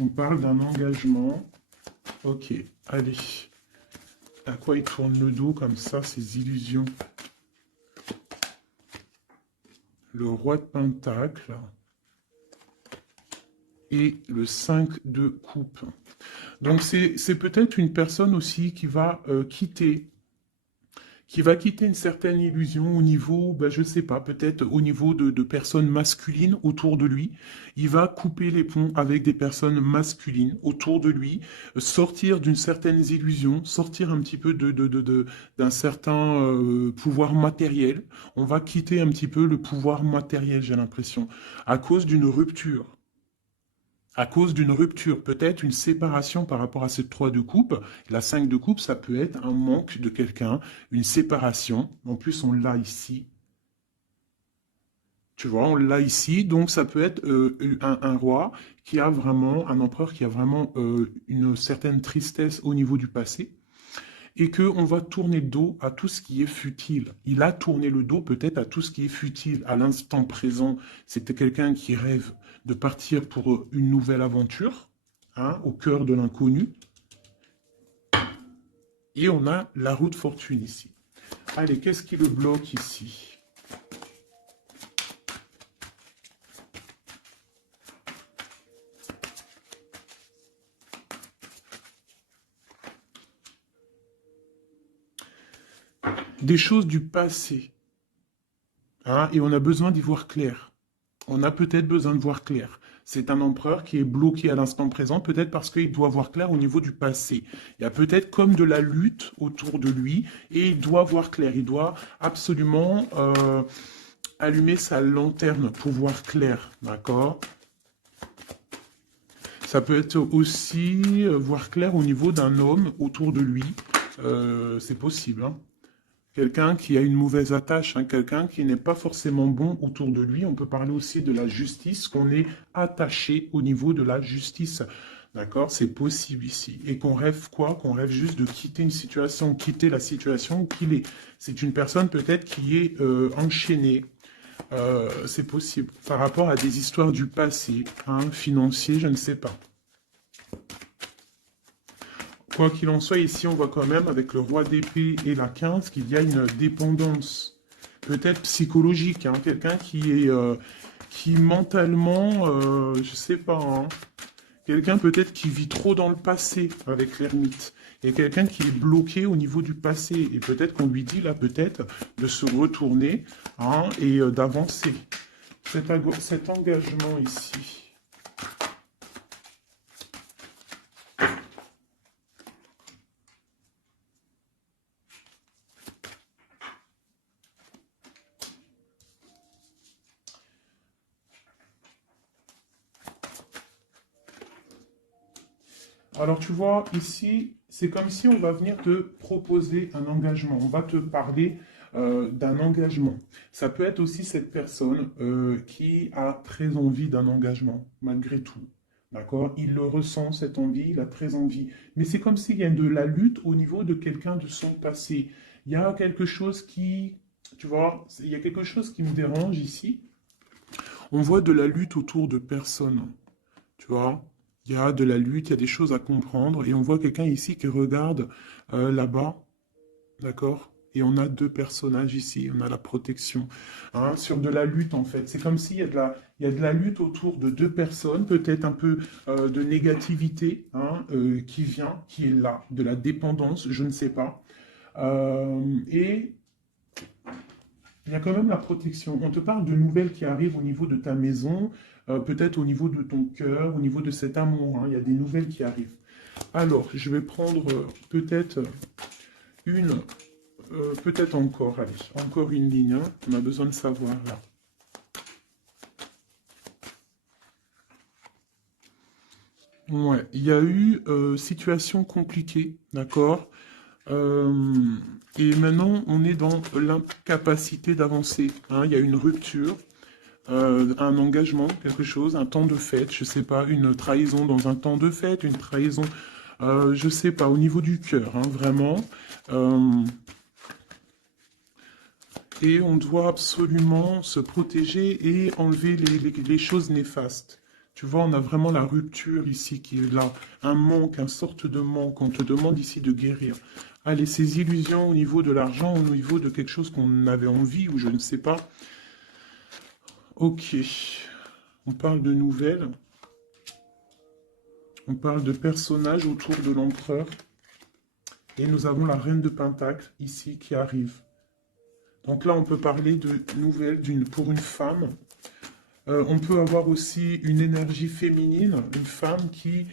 On parle d'un engagement. Ok, allez. À quoi il tourne le dos comme ça, ces illusions? Le roi de pentacle et le 5 de coupe. Donc c'est peut-être une personne aussi qui va quitter une certaine illusion au niveau, ben, je ne sais pas, peut-être au niveau de personnes masculines autour de lui. Il va couper les ponts avec des personnes masculines autour de lui, sortir d'une certaine illusion, sortir un petit peu d'un certain pouvoir matériel. On va quitter un petit peu le pouvoir matériel, j'ai l'impression, à cause d'une rupture. À cause d'une rupture, peut-être une séparation par rapport à cette 3 de coupe. La 5 de coupe, ça peut être un manque de quelqu'un, une séparation. En plus, on l'a ici. Tu vois, on l'a ici. Donc, ça peut être un roi qui a vraiment, un empereur qui a vraiment une certaine tristesse au niveau du passé et qu'on va tourner le dos à tout ce qui est futile. Il a tourné le dos peut-être à tout ce qui est futile. À l'instant présent, c'était quelqu'un qui rêve de partir pour une nouvelle aventure, hein, au cœur de l'inconnu. Et on a la roue de fortune ici. Allez, qu'est-ce qui le bloque ici? Des choses du passé. Hein, et on a besoin d'y voir clair. On a peut-être besoin de voir clair. C'est un empereur qui est bloqué à l'instant présent, peut-être parce qu'il doit voir clair au niveau du passé. Il y a peut-être comme de la lutte autour de lui, et il doit voir clair. Il doit absolument allumer sa lanterne pour voir clair, d'accord? Ça peut être aussi voir clair au niveau d'un homme autour de lui. C'est possible, hein. Quelqu'un qui a une mauvaise attache, hein, quelqu'un qui n'est pas forcément bon autour de lui. On peut parler aussi de la justice, qu'on est attaché au niveau de la justice. D'accord? C'est possible ici. Et qu'on rêve quoi? Qu'on rêve juste de quitter une situation, quitter la situation qu'il est. C'est une personne peut-être qui est enchaînée. C'est possible. Par rapport à des histoires du passé, hein, financier, je ne sais pas. Quoi qu'il en soit, ici, on voit quand même, avec le roi d'épée et la 15, qu'il y a une dépendance, peut-être psychologique, hein, quelqu'un qui mentalement, je sais pas, hein, quelqu'un peut-être qui vit trop dans le passé avec l'ermite, et quelqu'un qui est bloqué au niveau du passé, et peut-être qu'on lui dit là, peut-être, de se retourner, hein, et d'avancer. Cet engagement ici. Alors tu vois, ici, c'est comme si on va venir te proposer un engagement. On va te parler d'un engagement. Ça peut être aussi cette personne qui a très envie d'un engagement, malgré tout. D'accord? Il le ressent, cette envie, il a très envie. Mais c'est comme s'il y a de la lutte au niveau de quelqu'un de son passé. Il y a quelque chose qui, tu vois, il y a quelque chose qui me dérange ici. On voit de la lutte autour de personnes. Tu vois, il y a de la lutte, il y a des choses à comprendre. Et on voit quelqu'un ici qui regarde là-bas, d'accord? Et on a deux personnages ici, on a la protection, hein, sur de la lutte en fait. C'est comme s'il y a il y a de la lutte autour de deux personnes, peut-être un peu de négativité hein, qui vient, qui est là, de la dépendance, je ne sais pas. Et il y a quand même la protection. On te parle de nouvelles qui arrivent au niveau de ta maison, peut-être au niveau de ton cœur, au niveau de cet amour, hein. Il y a des nouvelles qui arrivent. Alors, je vais prendre peut-être une, peut-être encore, allez, encore une ligne. Hein. On a besoin de savoir là. Ouais, il y a eu situation compliquée, d'accord? Euh, et maintenant, on est dans l'incapacité d'avancer. Hein. Il y a une rupture. Un engagement, quelque chose, un temps de fête, je sais pas, une trahison dans un temps de fête, une trahison, je sais pas, au niveau du cœur, hein, vraiment. Euh, et on doit absolument se protéger et enlever les choses néfastes. Tu vois, on a vraiment la rupture ici qui est là, un manque, une sorte de manque. On te demande ici de guérir. Allez, ces illusions au niveau de l'argent, au niveau de quelque chose qu'on avait envie ou je ne sais pas. Ok. On parle de nouvelles. On parle de personnages autour de l'empereur. Et nous avons la reine de Pentacle ici qui arrive. Donc là, on peut parler de nouvelles pour une femme. On peut avoir aussi une énergie féminine, une femme qui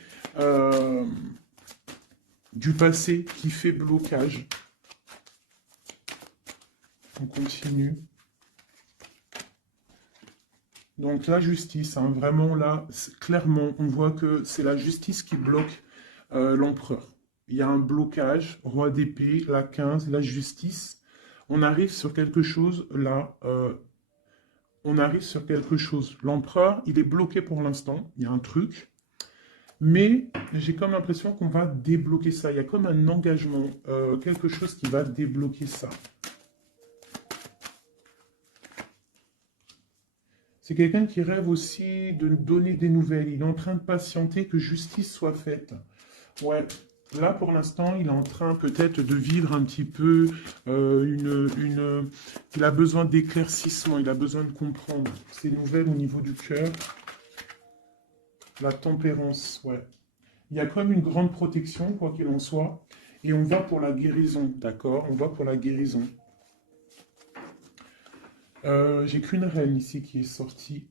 du passé qui fait blocage. On continue. Donc la justice, hein, vraiment là, clairement, on voit que c'est la justice qui bloque l'empereur. Il y a un blocage, roi d'épée, la 15, la justice. On arrive sur quelque chose là, on arrive sur quelque chose. L'empereur, il est bloqué pour l'instant, il y a un truc. Mais j'ai comme l'impression qu'on va débloquer ça. Il y a comme un engagement, quelque chose qui va débloquer ça. C'est quelqu'un qui rêve aussi de donner des nouvelles. Il est en train de patienter que justice soit faite. Ouais, là pour l'instant, il est en train peut-être de vivre un petit peu Il a besoin d'éclaircissement, il a besoin de comprendre ces nouvelles au niveau du cœur. La tempérance, ouais. Il y a quand même une grande protection, quoi qu'il en soit. Et on va pour la guérison, d'accord? On va pour la guérison. J'ai qu'une reine ici qui est sortie.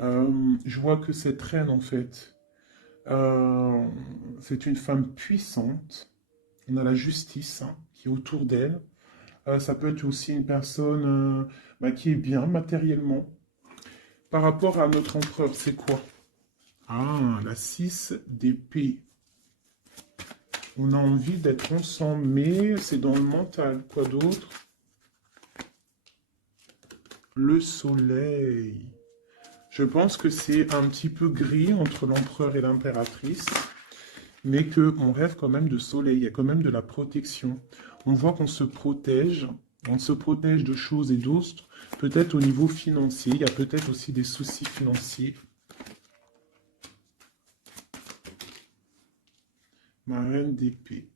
Je vois que cette reine, en fait, c'est une femme puissante. On a la justice hein, qui est autour d'elle. Ça peut être aussi une personne qui est bien matériellement. Par rapport à notre empereur, c'est quoi? Ah, la 6 d'épée. On a envie d'être ensemble, mais c'est dans le mental. Quoi d'autre? Le soleil. Je pense que c'est un petit peu gris entre l'empereur et l'impératrice, mais qu'on rêve quand même de soleil, il y a quand même de la protection. On voit qu'on se protège de choses et d'autres, peut-être au niveau financier, il y a peut-être aussi des soucis financiers. Ma reine d'épée.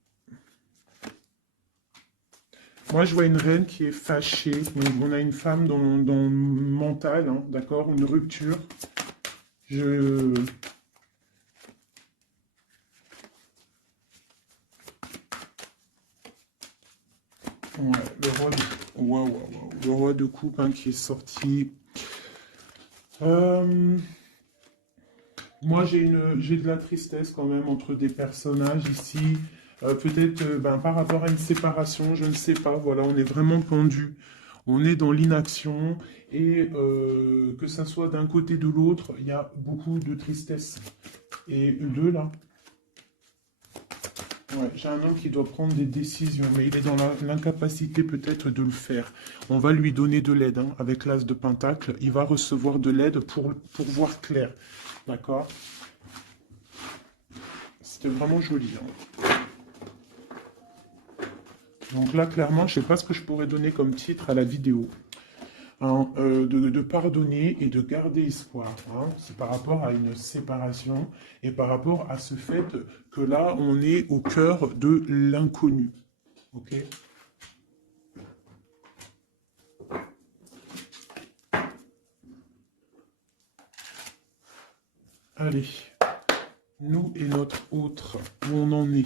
Moi, je vois une reine qui est fâchée. Donc, on a une femme dans le mental, hein, d'accord? Une rupture. Ouais, le roi de coupe hein, qui est sorti. Moi, j'ai de la tristesse quand même entre des personnages ici. Peut-être par rapport à une séparation, je ne sais pas. Voilà, on est vraiment pendu. On est dans l'inaction. Et que ça soit d'un côté ou de l'autre, il y a beaucoup de tristesse. Et deux, là. Ouais, j'ai un homme qui doit prendre des décisions, mais il est dans l'incapacité peut-être de le faire. On va lui donner de l'aide, hein, avec l'as de Pentacle. Il va recevoir de l'aide pour voir clair. D'accord? C'était vraiment joli. Hein. Donc là, clairement, je ne sais pas ce que je pourrais donner comme titre à la vidéo. Hein, de pardonner et de garder espoir. Hein. C'est par rapport à une séparation et par rapport à ce fait que là, on est au cœur de l'inconnu. Ok? Allez, nous et notre autre, où on en est.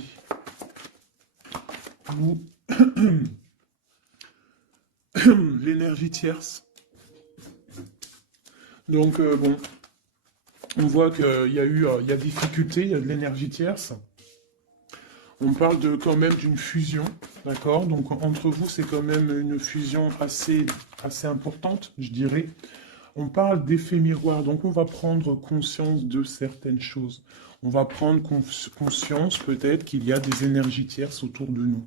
Nous, l'énergie tierce. Donc, bon, on voit qu'il y a difficulté, il y a de l'énergie tierce. On parle quand même d'une fusion, d'accord? Donc, entre vous, c'est quand même une fusion assez importante, je dirais. On parle d'effet miroir, donc on va prendre conscience de certaines choses. On va prendre conscience peut-être qu'il y a des énergies tierces autour de nous.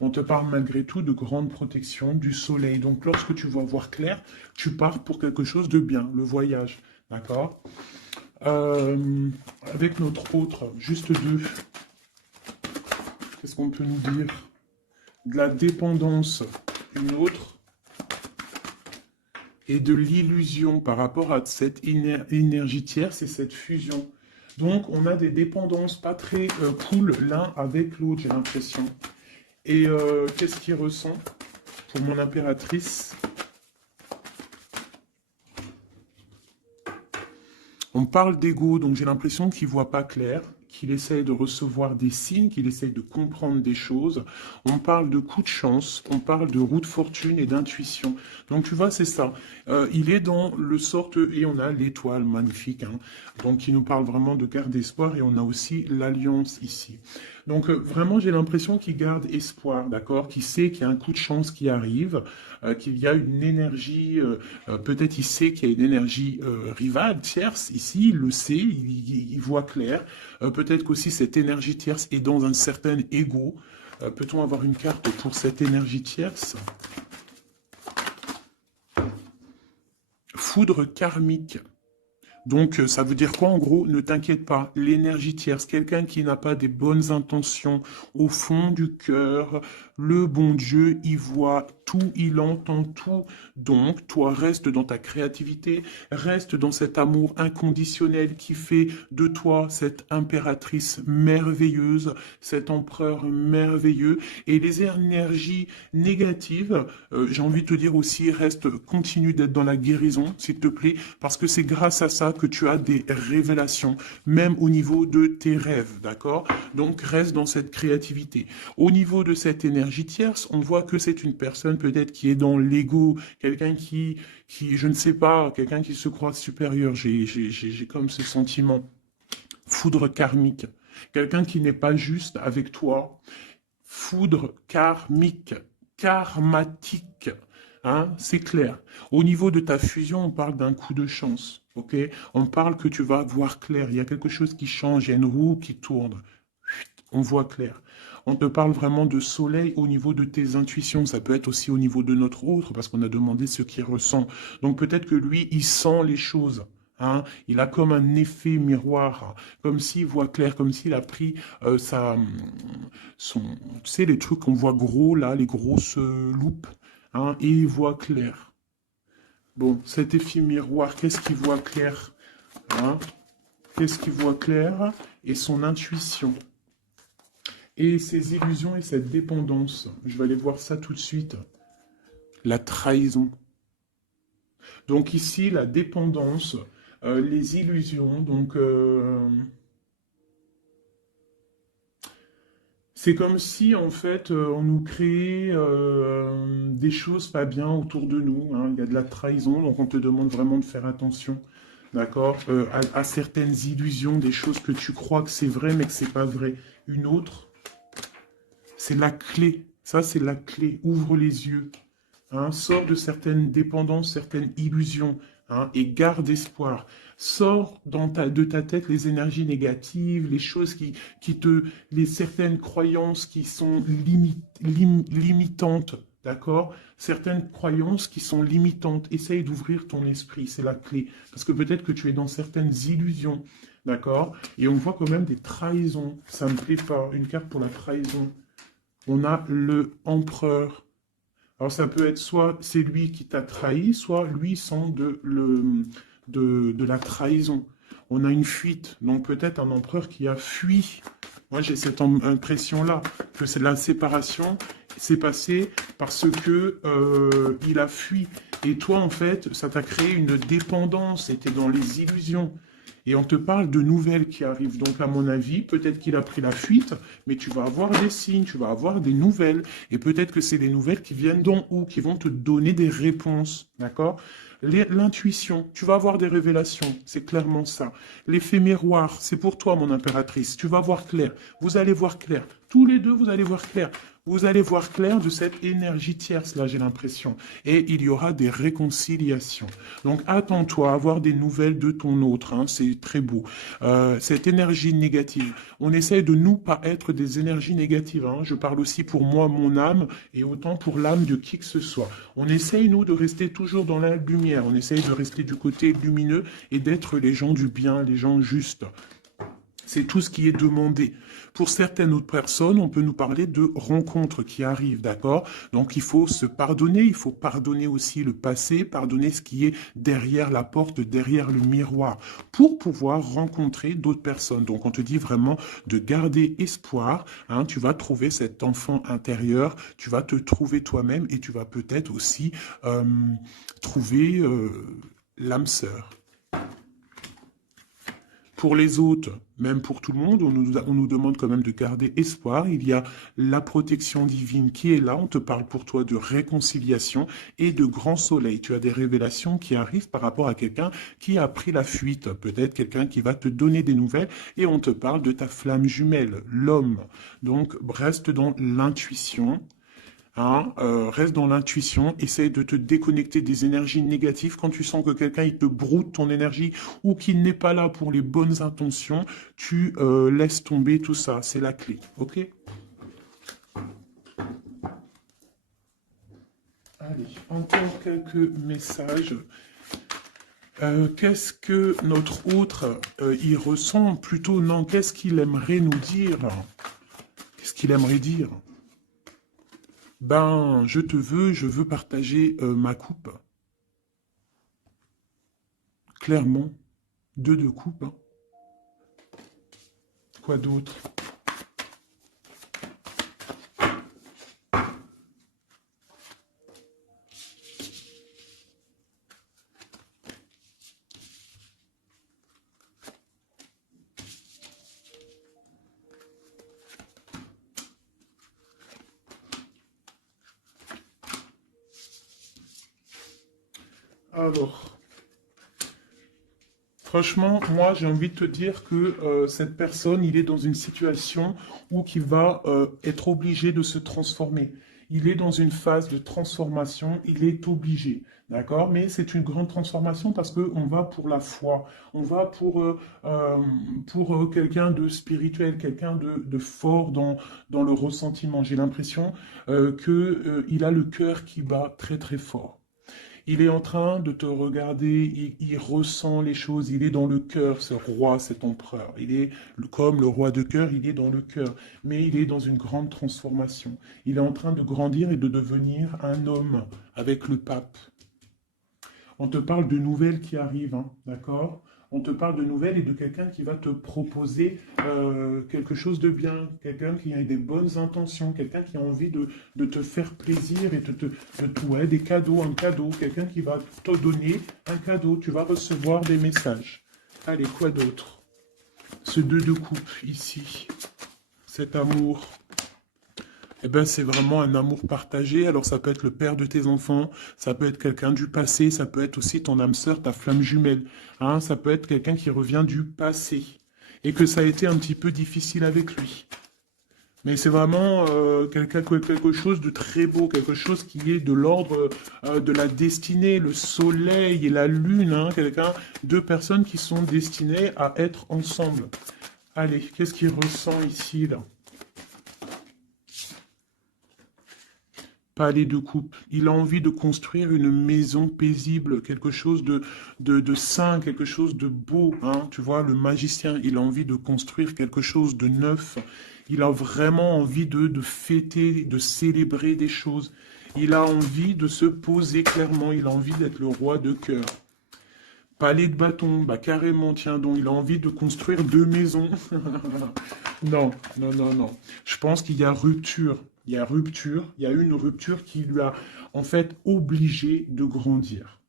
On te parle malgré tout de grande protection du soleil. Donc lorsque tu vas voir clair, tu pars pour quelque chose de bien, le voyage. D'accord avec notre autre, juste deux. Qu'est-ce qu'on peut nous dire? De la dépendance, une autre. Et de l'illusion par rapport à cette énergie tierce et cette fusion. Donc on a des dépendances pas très cool l'un avec l'autre, j'ai l'impression. Et qu'est-ce qu'il ressent pour mon impératrice? On parle d'ego, donc j'ai l'impression qu'il ne voit pas clair, qu'il essaye de recevoir des signes, qu'il essaye de comprendre des choses. On parle de coup de chance, on parle de roue de fortune et d'intuition. Donc tu vois, c'est ça. Il est dans le sorte, et on a l'étoile magnifique, hein, donc qui nous parle vraiment de garde d'espoir, et on a aussi l'alliance ici. Donc vraiment, j'ai l'impression qu'il garde espoir, d'accord? Qu'il sait qu'il y a un coup de chance qui arrive, qu'il y a une énergie, peut-être il sait qu'il y a une énergie rivale, tierce, ici, il le sait, il voit clair. Peut-être qu'aussi cette énergie tierce est dans un certain ego. Peut-on avoir une carte pour cette énergie tierce? Foudre karmique. Donc, ça veut dire quoi en gros? Ne t'inquiète pas, l'énergie tierce, quelqu'un qui n'a pas des bonnes intentions au fond du cœur, le bon Dieu, il voit tout, il entend tout. Donc, toi, reste dans ta créativité, reste dans cet amour inconditionnel qui fait de toi cette impératrice merveilleuse, cet empereur merveilleux. Et les énergies négatives, j'ai envie de te dire aussi, reste, continue d'être dans la guérison, s'il te plaît, parce que c'est grâce à ça que tu as des révélations, même au niveau de tes rêves, d'accord? Donc reste dans cette créativité. Au niveau de cette énergie tierce, on voit que c'est une personne peut-être qui est dans l'ego, quelqu'un je ne sais pas, quelqu'un qui se croit supérieur. J'ai comme ce sentiment. Foudre karmique. Quelqu'un qui n'est pas juste avec toi. Foudre karmique, karmatique. Hein, c'est clair. Au niveau de ta fusion, on parle d'un coup de chance. Ok? On parle que tu vas voir clair. Il y a quelque chose qui change. Il y a une roue qui tourne. On voit clair. On te parle vraiment de soleil au niveau de tes intuitions. Ça peut être aussi au niveau de notre autre, parce qu'on a demandé ce qu'il ressent. Donc peut-être que lui, il sent les choses. Hein, il a comme un effet miroir, comme s'il voit clair, comme s'il a pris tu sais, les trucs qu'on voit gros là, les grosses loupes, hein, et il voit clair. Bon, cet effet miroir, qu'est-ce qu'il voit clair? Hein? Qu'est-ce qu'il voit clair? Et son intuition. Et ses illusions et cette dépendance. Je vais aller voir ça tout de suite. La trahison. Donc ici, la dépendance, les illusions, donc c'est comme si en fait on nous créait des choses pas bien autour de nous. Hein. Il y a de la trahison, donc on te demande vraiment de faire attention, d'accord, à certaines illusions, des choses que tu crois que c'est vrai mais que c'est pas vrai. Une autre, c'est la clé. Ça, c'est la clé. Ouvre les yeux. Hein, sors de certaines dépendances, certaines illusions, hein, et garde espoir. Sors de ta tête les énergies négatives, les choses les certaines croyances qui sont limitantes, d'accord? Certaines croyances qui sont limitantes. Essaye d'ouvrir ton esprit, c'est la clé. Parce que peut-être que tu es dans certaines illusions, d'accord? Et on voit quand même des trahisons. Ça me plaît pas. Une carte pour la trahison. On a le empereur. Alors ça peut être soit c'est lui qui t'a trahi, soit lui sent de la trahison. On a une fuite, donc peut-être un empereur qui a fui. Moi j'ai cette impression-là, que c'est la séparation s'est passée parce que il a fui. Et toi en fait, ça t'a créé une dépendance, c'était dans les illusions. Et on te parle de nouvelles qui arrivent. Donc, à mon avis, peut-être qu'il a pris la fuite, mais tu vas avoir des signes, tu vas avoir des nouvelles. Et peut-être que c'est des nouvelles qui viennent d'en haut, qui vont te donner des réponses. D'accord? L'intuition, tu vas avoir des révélations, c'est clairement ça. L'effet miroir, c'est pour toi, mon impératrice. Tu vas voir clair. Vous allez voir clair. Tous les deux, vous allez voir clair. Vous allez voir clair de cette énergie tierce, là, j'ai l'impression. Et il y aura des réconciliations. Donc, attends-toi à avoir des nouvelles de ton autre. Hein, c'est très beau. Cette énergie négative. On essaye de nous pas être des énergies négatives. Hein. Je parle aussi pour moi, mon âme, et autant pour l'âme de qui que ce soit. On essaye, nous, de rester toujours dans la lumière. On essaye de rester du côté lumineux et d'être les gens du bien, les gens justes. C'est tout ce qui est demandé. Pour certaines autres personnes, on peut nous parler de rencontres qui arrivent, d'accord? Donc il faut se pardonner, il faut pardonner aussi le passé, pardonner ce qui est derrière la porte, derrière le miroir, pour pouvoir rencontrer d'autres personnes. Donc on te dit vraiment de garder espoir, hein, tu vas trouver cet enfant intérieur, tu vas te trouver toi-même et tu vas peut-être aussi trouver l'âme sœur. Pour les autres, même pour tout le monde, on nous demande quand même de garder espoir. Il y a la protection divine qui est là. On te parle pour toi de réconciliation et de grand soleil. Tu as des révélations qui arrivent par rapport à quelqu'un qui a pris la fuite. Peut-être quelqu'un qui va te donner des nouvelles et on te parle de ta flamme jumelle, l'homme. Donc, reste dans l'intuition. Hein, reste dans l'intuition, essaye de te déconnecter des énergies négatives. Quand tu sens que quelqu'un il te broute ton énergie ou qu'il n'est pas là pour les bonnes intentions, tu laisses tomber tout ça. C'est la clé, ok? Allez, encore quelques messages. Qu'est-ce que notre autre y ressent? Plutôt, non, qu'est-ce qu'il aimerait nous dire? Qu'est-ce qu'il aimerait dire? Ben, je veux partager ma coupe. Clairement, deux de coupe. Hein. Quoi d'autre? Alors, franchement, moi, j'ai envie de te dire que cette personne, il est dans une situation où il va être obligé de se transformer. Il est dans une phase de transformation, il est obligé, d'accord? Mais c'est une grande transformation parce qu'on va pour la foi, on va pour quelqu'un de spirituel, quelqu'un de fort dans le ressentiment. J'ai l'impression qu'il a le cœur qui bat très très fort. Il est en train de te regarder, il ressent les choses, il est dans le cœur, ce roi, cet empereur. Il est comme le roi de cœur, il est dans le cœur, mais il est dans une grande transformation. Il est en train de grandir et de devenir un homme avec le pape. On te parle de nouvelles qui arrivent, hein, d'accord? On te parle de nouvelles et de quelqu'un qui va te proposer quelque chose de bien, quelqu'un qui a des bonnes intentions, quelqu'un qui a envie de te faire plaisir et ouais, des cadeaux, un cadeau, quelqu'un qui va te donner un cadeau, tu vas recevoir des messages. Allez, quoi d'autre? Ce deux de coupe ici, cet amour. Eh ben, c'est vraiment un amour partagé. Alors, ça peut être le père de tes enfants, ça peut être quelqu'un du passé, ça peut être aussi ton âme sœur, ta flamme jumelle. Hein, ça peut être quelqu'un qui revient du passé et que ça a été un petit peu difficile avec lui. Mais c'est vraiment quelque chose de très beau, quelque chose qui est de l'ordre de la destinée, le soleil et la lune, hein, deux personnes qui sont destinées à être ensemble. Allez, qu'est-ce qu'il ressent ici, là? Palais de coupe. Il a envie de construire une maison paisible, quelque chose de sain, quelque chose de beau. Hein. Tu vois, le magicien, il a envie de construire quelque chose de neuf. Il a vraiment envie de fêter, de célébrer des choses. Il a envie de se poser clairement. Il a envie d'être le roi de cœur. Palais de bâton, bah carrément, tiens donc, il a envie de construire deux maisons. Non, non, non, non. Je pense qu'il y a rupture. Il y a rupture. Il y a une rupture qui lui a, en fait, obligé de grandir.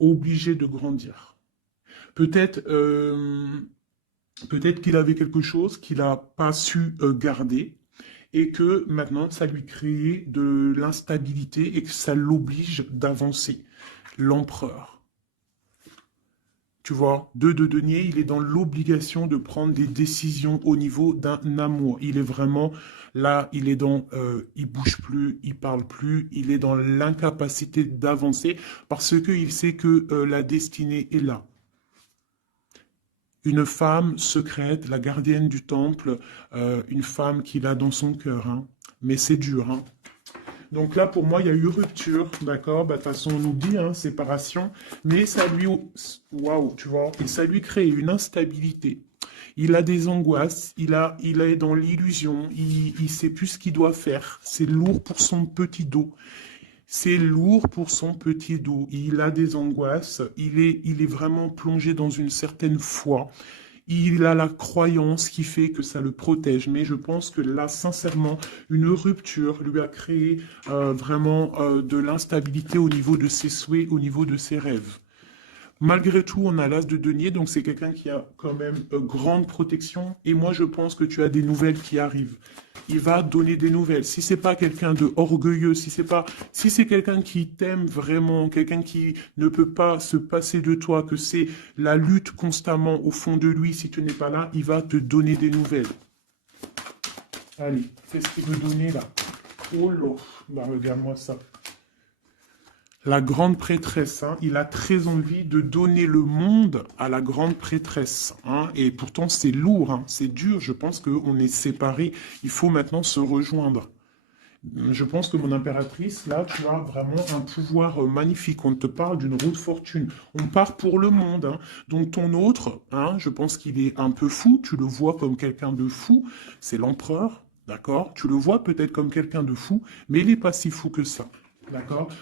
Obligé de grandir. Peut-être peut-être qu'il avait quelque chose qu'il n'a pas su garder et que maintenant, ça lui crée de l'instabilité et que ça l'oblige d'avancer. L'empereur. Tu vois, deux de denier, il est dans l'obligation de prendre des décisions au niveau d'un amour. Il est vraiment là, il bouge plus, il parle plus, il est dans l'incapacité d'avancer parce qu'il sait que la destinée est là. Une femme secrète, la gardienne du temple, une femme qu'il a dans son cœur. Hein. Mais c'est dur, hein. Donc là, pour moi, il y a eu rupture, d'accord? Bah, de toute façon, on nous dit, hein, séparation, mais ça lui, waouh, tu vois, et ça lui crée une instabilité. Il a des angoisses, il est dans l'illusion, il sait plus ce qu'il doit faire. C'est lourd pour son petit dos. C'est lourd pour son petit dos. Il a des angoisses, il est vraiment plongé dans une certaine foi. Il a la croyance qui fait que ça le protège. Mais je pense que là, sincèrement, une rupture lui a créé vraiment de l'instabilité au niveau de ses souhaits, au niveau de ses rêves. Malgré tout, on a l'as de denier, donc c'est quelqu'un qui a quand même grande protection. Et moi, je pense que tu as des nouvelles qui arrivent. Il va donner des nouvelles. Si c'est pas quelqu'un de orgueilleux, si c'est quelqu'un qui t'aime vraiment, quelqu'un qui ne peut pas se passer de toi, que c'est la lutte constamment au fond de lui, si tu n'es pas là, il va te donner des nouvelles. Allez, qu'est-ce qu'il veut donner là? Oh là, bah regarde-moi ça. La grande prêtresse, hein, il a très envie de donner le monde à la grande prêtresse. Hein, et pourtant, c'est lourd, hein, c'est dur. Je pense qu'on est séparés. Il faut maintenant se rejoindre. Je pense que mon impératrice, là, tu as vraiment un pouvoir magnifique. On te parle d'une roue de fortune. On part pour le monde. Hein. Donc ton autre, hein, je pense qu'il est un peu fou. Tu le vois comme quelqu'un de fou. C'est l'empereur, d'accord? Tu le vois peut-être comme quelqu'un de fou, mais il n'est pas si fou que ça. D'accord?